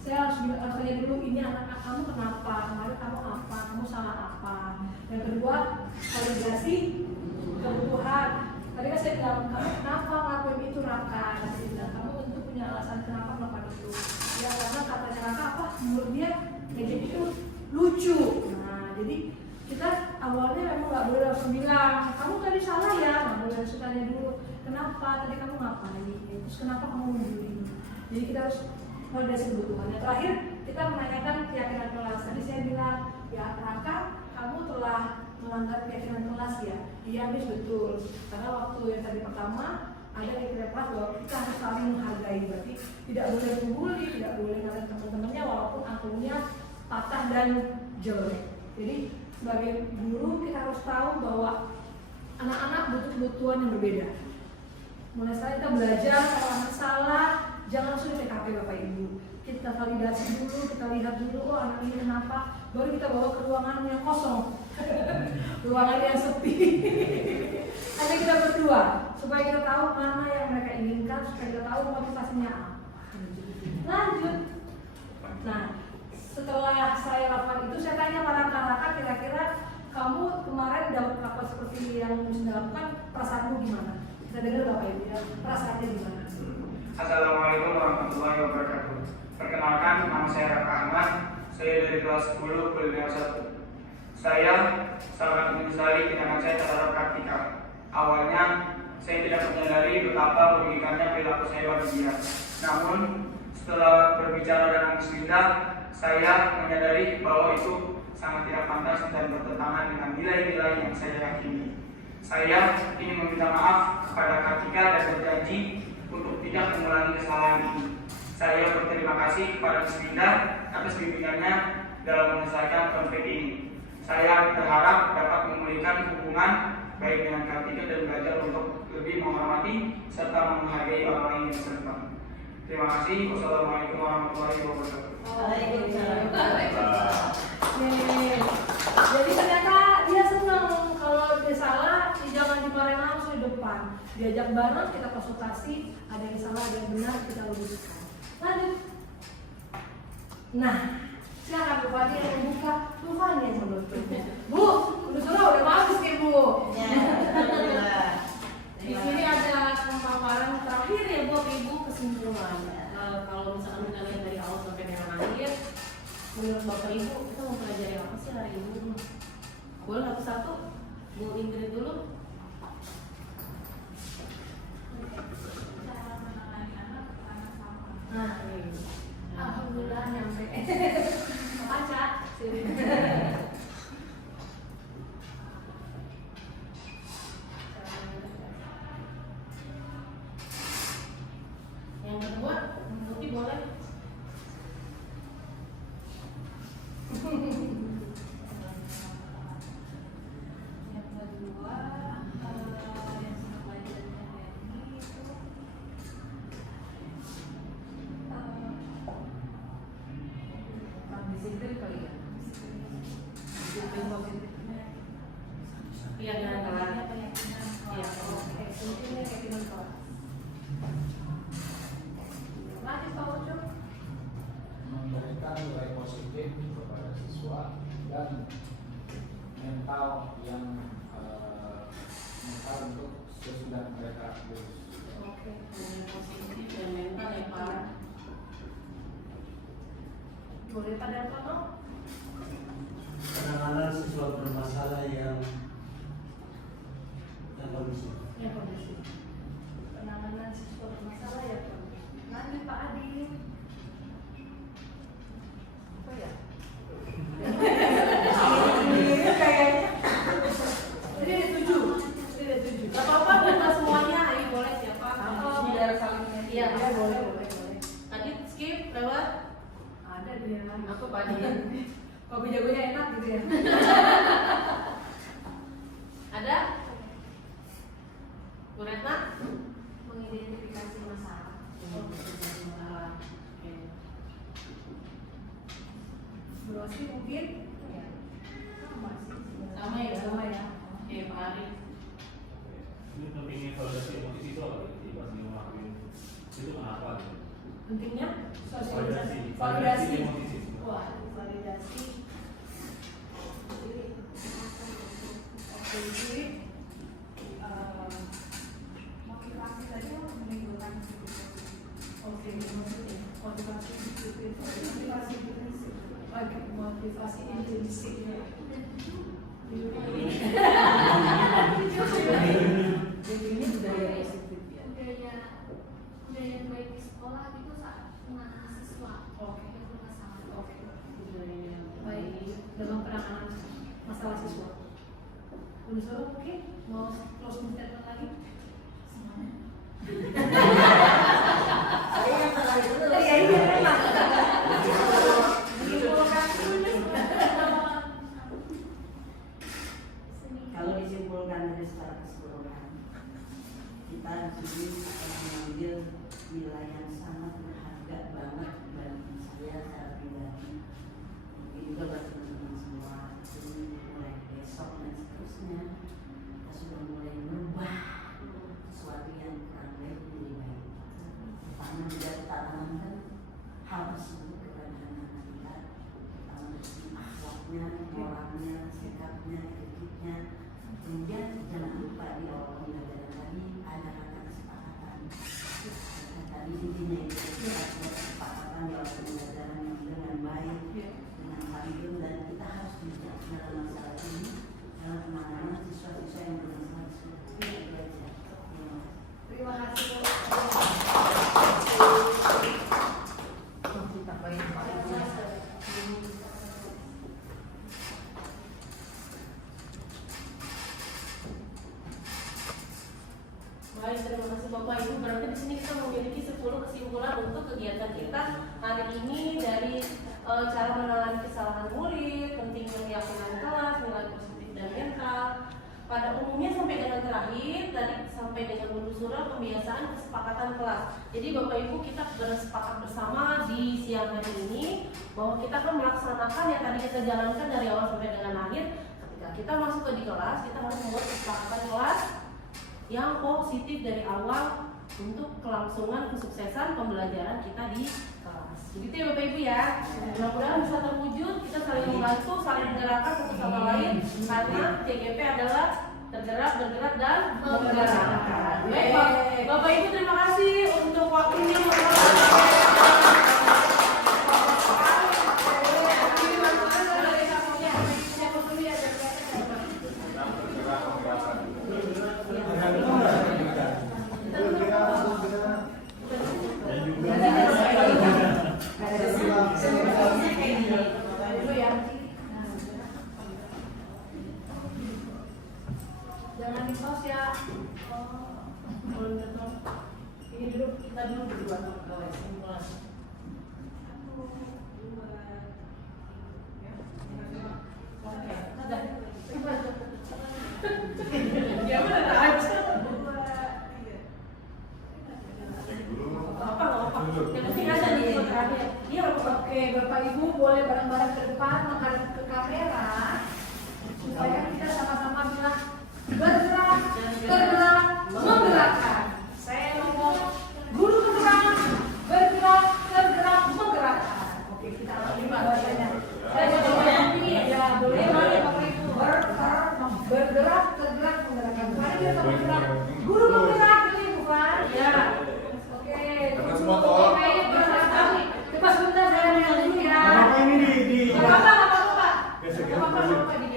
Saya harus tanya dulu, ini anak-anak kamu kenapa? Kemarin kamu apa? Kamu salah apa? Yang kedua, validasi kebutuhan. Tadi kan saya bilang, kamu kenapa ngelakuin itu Raka? Saya bilang, kamu tentu punya alasan kenapa melakukan itu. Ya karena katanya Raka apa? Menurut dia gadget itu lucu. Nah, jadi kita awalnya memang nggak boleh langsung bilang, kamu tadi salah ya. Nggak boleh langsung tanya dulu, kenapa? Tadi kamu ngapain? Terus kenapa kamu membuli? Jadi kita harus validasi kebutuhan. Yang terakhir, kita menanyakan keyakinan kelas. Tadi saya bilang, ya Raka, kamu telah melanggar keyakinan kelas ya? Iya, Miss, betul. Karena waktu yang tadi pertama, ada keyakinan kelas bahwa kita harus saling menghargai. Berarti tidak boleh membuli, tidak boleh ngatain teman-temannya walaupun akunnya patah dan jelek. Jadi sebagai guru kita harus tahu bahwa anak-anak butuh kebutuhan yang berbeda. Mulai sekarang kita belajar, kalau anak salah, jangan langsung di TKP Bapak Ibu. Kita validasi dulu, kita lihat dulu, oh anak ini kenapa, baru kita bawa ke ruangan yang kosong, ruangan yang sepi. Hanya kita berdua, supaya kita tahu mana yang mereka inginkan, supaya kita tahu motivasinya apa. Lanjut. Nah, setelah saya lakukan itu, saya tanya para kakak, kira-kira kamu kemarin dapat lakukan seperti yang sudah lakukan, perasaanmu gimana? Kita dengar Bapak Ibu ya, perasaannya gimana? Assalamualaikum warahmatullahi wabarakatuh. Perkenalkan, nama saya Raka Ahmad. Saya dari kelas 10 kuliah 1. Saya sangat menyesali tindakan saya terhadap praktika. Awalnya, saya tidak menyadari betapa merugikannya perilaku saya bagi dia. Namun, setelah berbicara dengan Miss Linda, saya menyadari bahwa itu sangat tidak pantas dan bertentangan dengan nilai-nilai yang saya yakini. Saya ingin meminta maaf kepada Kartika dan berjanji untuk tidak mengulangi kesalahan ini. Saya berterima kasih kepada Miss Linda atas bimbingannya dalam menyelesaikan konflik ini. Saya berharap dapat memulihkan hubungan baik dengan Kartika dan belajar untuk lebih menghormati serta menghargai orang lain yang serta. Terima kasih. Wassalamualaikum warahmatullahi wabarakatuh. Jadi ternyata dia senang kalau dia salah, jangan dimarahin langsung di depan. Diajak bareng, kita konsultasi, ada yang salah, ada yang benar, kita luruskan. Lanjut. Nah, silakan Bu Fani yang membuka. Bu Fani yang menutup. Bu, udah suruh, udah bagus nih Bu. Ya, alhamdulillah. Di sini ada pemaparan terakhir ya buat Ibu, kesimpulan. Kalau misalkan kita lihat dari awal sampai dengan akhir, menurut Bapak Ibu kita mau pelajari apa sih hari ini? Boleh satu-satu? Bu Ingrid dulu. Cara menangani anak karena sama. Nah, ini. Alhamdulillah nyampe. Baca. Yang kedua, Putih boleh. Yang kedua, yang saya pelajari dari ini itu disiplin kali ya. Keyakinan kelas. Iya. Oke, intinya keyakinan kelas. Lanjut Pak Ucup. Memberikan nilai positif kepada siswa dan mental yang mental untuk sesudah mereka lulus. Oke, nilai positif dan mental ya Pak. Boleh Pak Dartono? Penanganan siswa bermasalah yang kondusif. Yang kondusif. Penanganan siswa bermasalah ya Pak. Lanjut Pak Adi. Apa ya? Ini ada 7. Gak apa-apa, bukan semuanya. Ayo boleh siapa? Biar saling Iya, boleh. Tadi skip lewat. Ada dia. Apa Pak Di? Kopi jagonya enak gitu ya. Ada? Bu Retna? Mengidentifikasi masalah. Berarti mungkin Sama ya? Sama ya. Oke, Pak Ari. Ini pentingnya validasi emosi itu apa? Jadi pas dia ngelakuin itu kenapa gitu? pentingnya Validasi. Validasi. Emosi siswa. Wah, validasi. Oke, jadi Motivasi tadi menimbulkan oke, maksudnya motivasi disiplin, motivasi intrinsik. Oke, motivasi intrinsik. Ini budaya positif ya. budaya baik di sekolah itu saat menangani siswa Oke. yang bermasalah. Oke, baik dalam penanganan masalah siswa. Unsur mungkin mau closing statement lagi? Saya yang terakhir itu Ya ini memang. kalau disimpulkan dari secara keseluruhan, kita di sini mengambil nilai yang sangat berharga banget bagi saya secara pribadi. Mungkin juga buat teman-teman semua. Jadi mulai besok dan seterusnya kita sudah mulai merubah sesuatu yang kurang baik menjadi baik. Pertama tidak kita tanamkan hal tersebut kepada anak-anak kita. Pertama dari akhlaknya, moralnya, sikapnya, etiknya. Kemudian jangan lupa di awal pembelajaran tadi ada kata kesepakatan. Kata tadi intinya itu ada kesepakatan di awal pembelajaran yang dengan baik, dengan adil, dan kita harus bijak dalam masalah ini dalam penanganan siswa-siswa yang bermasalah di sekolah. Itu aja. Terima kasih. Kita baik Pak. Baik, terima kasih Bapak Ibu. Berarti di sini kita memiliki 10 kesimpulan untuk kegiatan kita hari ini dari cara menangani kesalahan murid, pentingnya keyakinan kelas, nilai positif dan mental. Pada umumnya sampai dengan terakhir tadi sampai dengan penelusuran pembiasaan kesepakatan kelas. Jadi Bapak Ibu kita bersepakat bersama di siang hari ini bahwa kita akan melaksanakan yang tadi kita jalankan dari awal sampai dengan akhir. Ketika kita masuk ke di kelas, kita harus membuat kesepakatan kelas yang positif dari awal untuk kelangsungan kesuksesan pembelajaran kita di kelas. Begitu ya Bapak Ibu ya. Mudah-mudahan bisa terwujud, kita saling membantu, saling menggerakkan satu sama lain karena CGP adalah tergerak, bergerak dan menggerakkan. Baik, Bapak Ibu terima kasih untuk waktunya. Jangan di pause ya. Ini dulu kita dulu berdua. boleh bareng-bareng ke depan menghadap ke kamera supaya kita sama-sama bilang bergerak, tergerak, menggerakkan. Saya ngomong guru bergerak, bergerak, tergerak, menggerakkan. Oke, kita ulangi bahasanya. Saya coba ini ya, boleh Bapak Ibu bergerak, tergerak, menggerakkan. Mari kita bergerak. Guru bergerak, ini bukan? Ya. Oke. Kayaknya bergerak kami. Coba sebentar saya lihat dulu ya. Ini di Apa?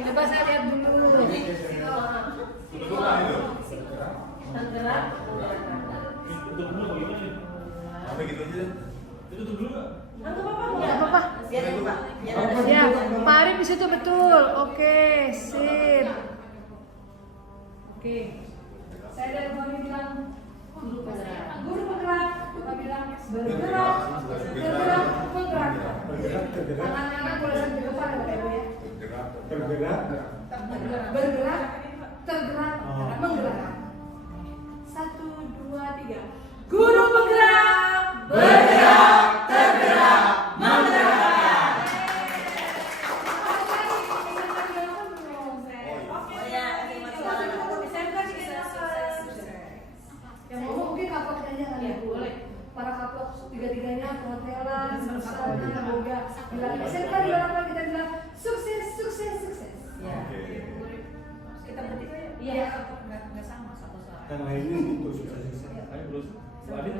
Coba saya lihat dulu. Tergerak. Tutup dulu bagaimana nih? Apa gitu aja? Tutup dulu nggak? Nggak apa-apa. Nggak apa-apa. Biarin Pak. Ya, Pak Arif di situ betul. Oke, sip. Oke. Saya dari Boni bilang guru bergerak. Bapak bilang bergerak, tergerak, menggerak. Tangan-tangan boleh sampai ke depan ya Bapak Ibu ya. tergerak. Bergerak, tergerak, menggerak. 1, 2, 3. Guru bergerak, bergerak, tergerak, menggerakkan. Yang ngomong mungkin kapok aja kali ya, boleh. Para kapok tiga-tiganya perhotelan, sana, boga, bilang SMK di orang kita bilang sukses, sukses, sukses. Ya. Kita bertiga ya? Iya. Nggak sama satu soal. Yang lainnya gitu susah-susah. Ayo terus. Adit.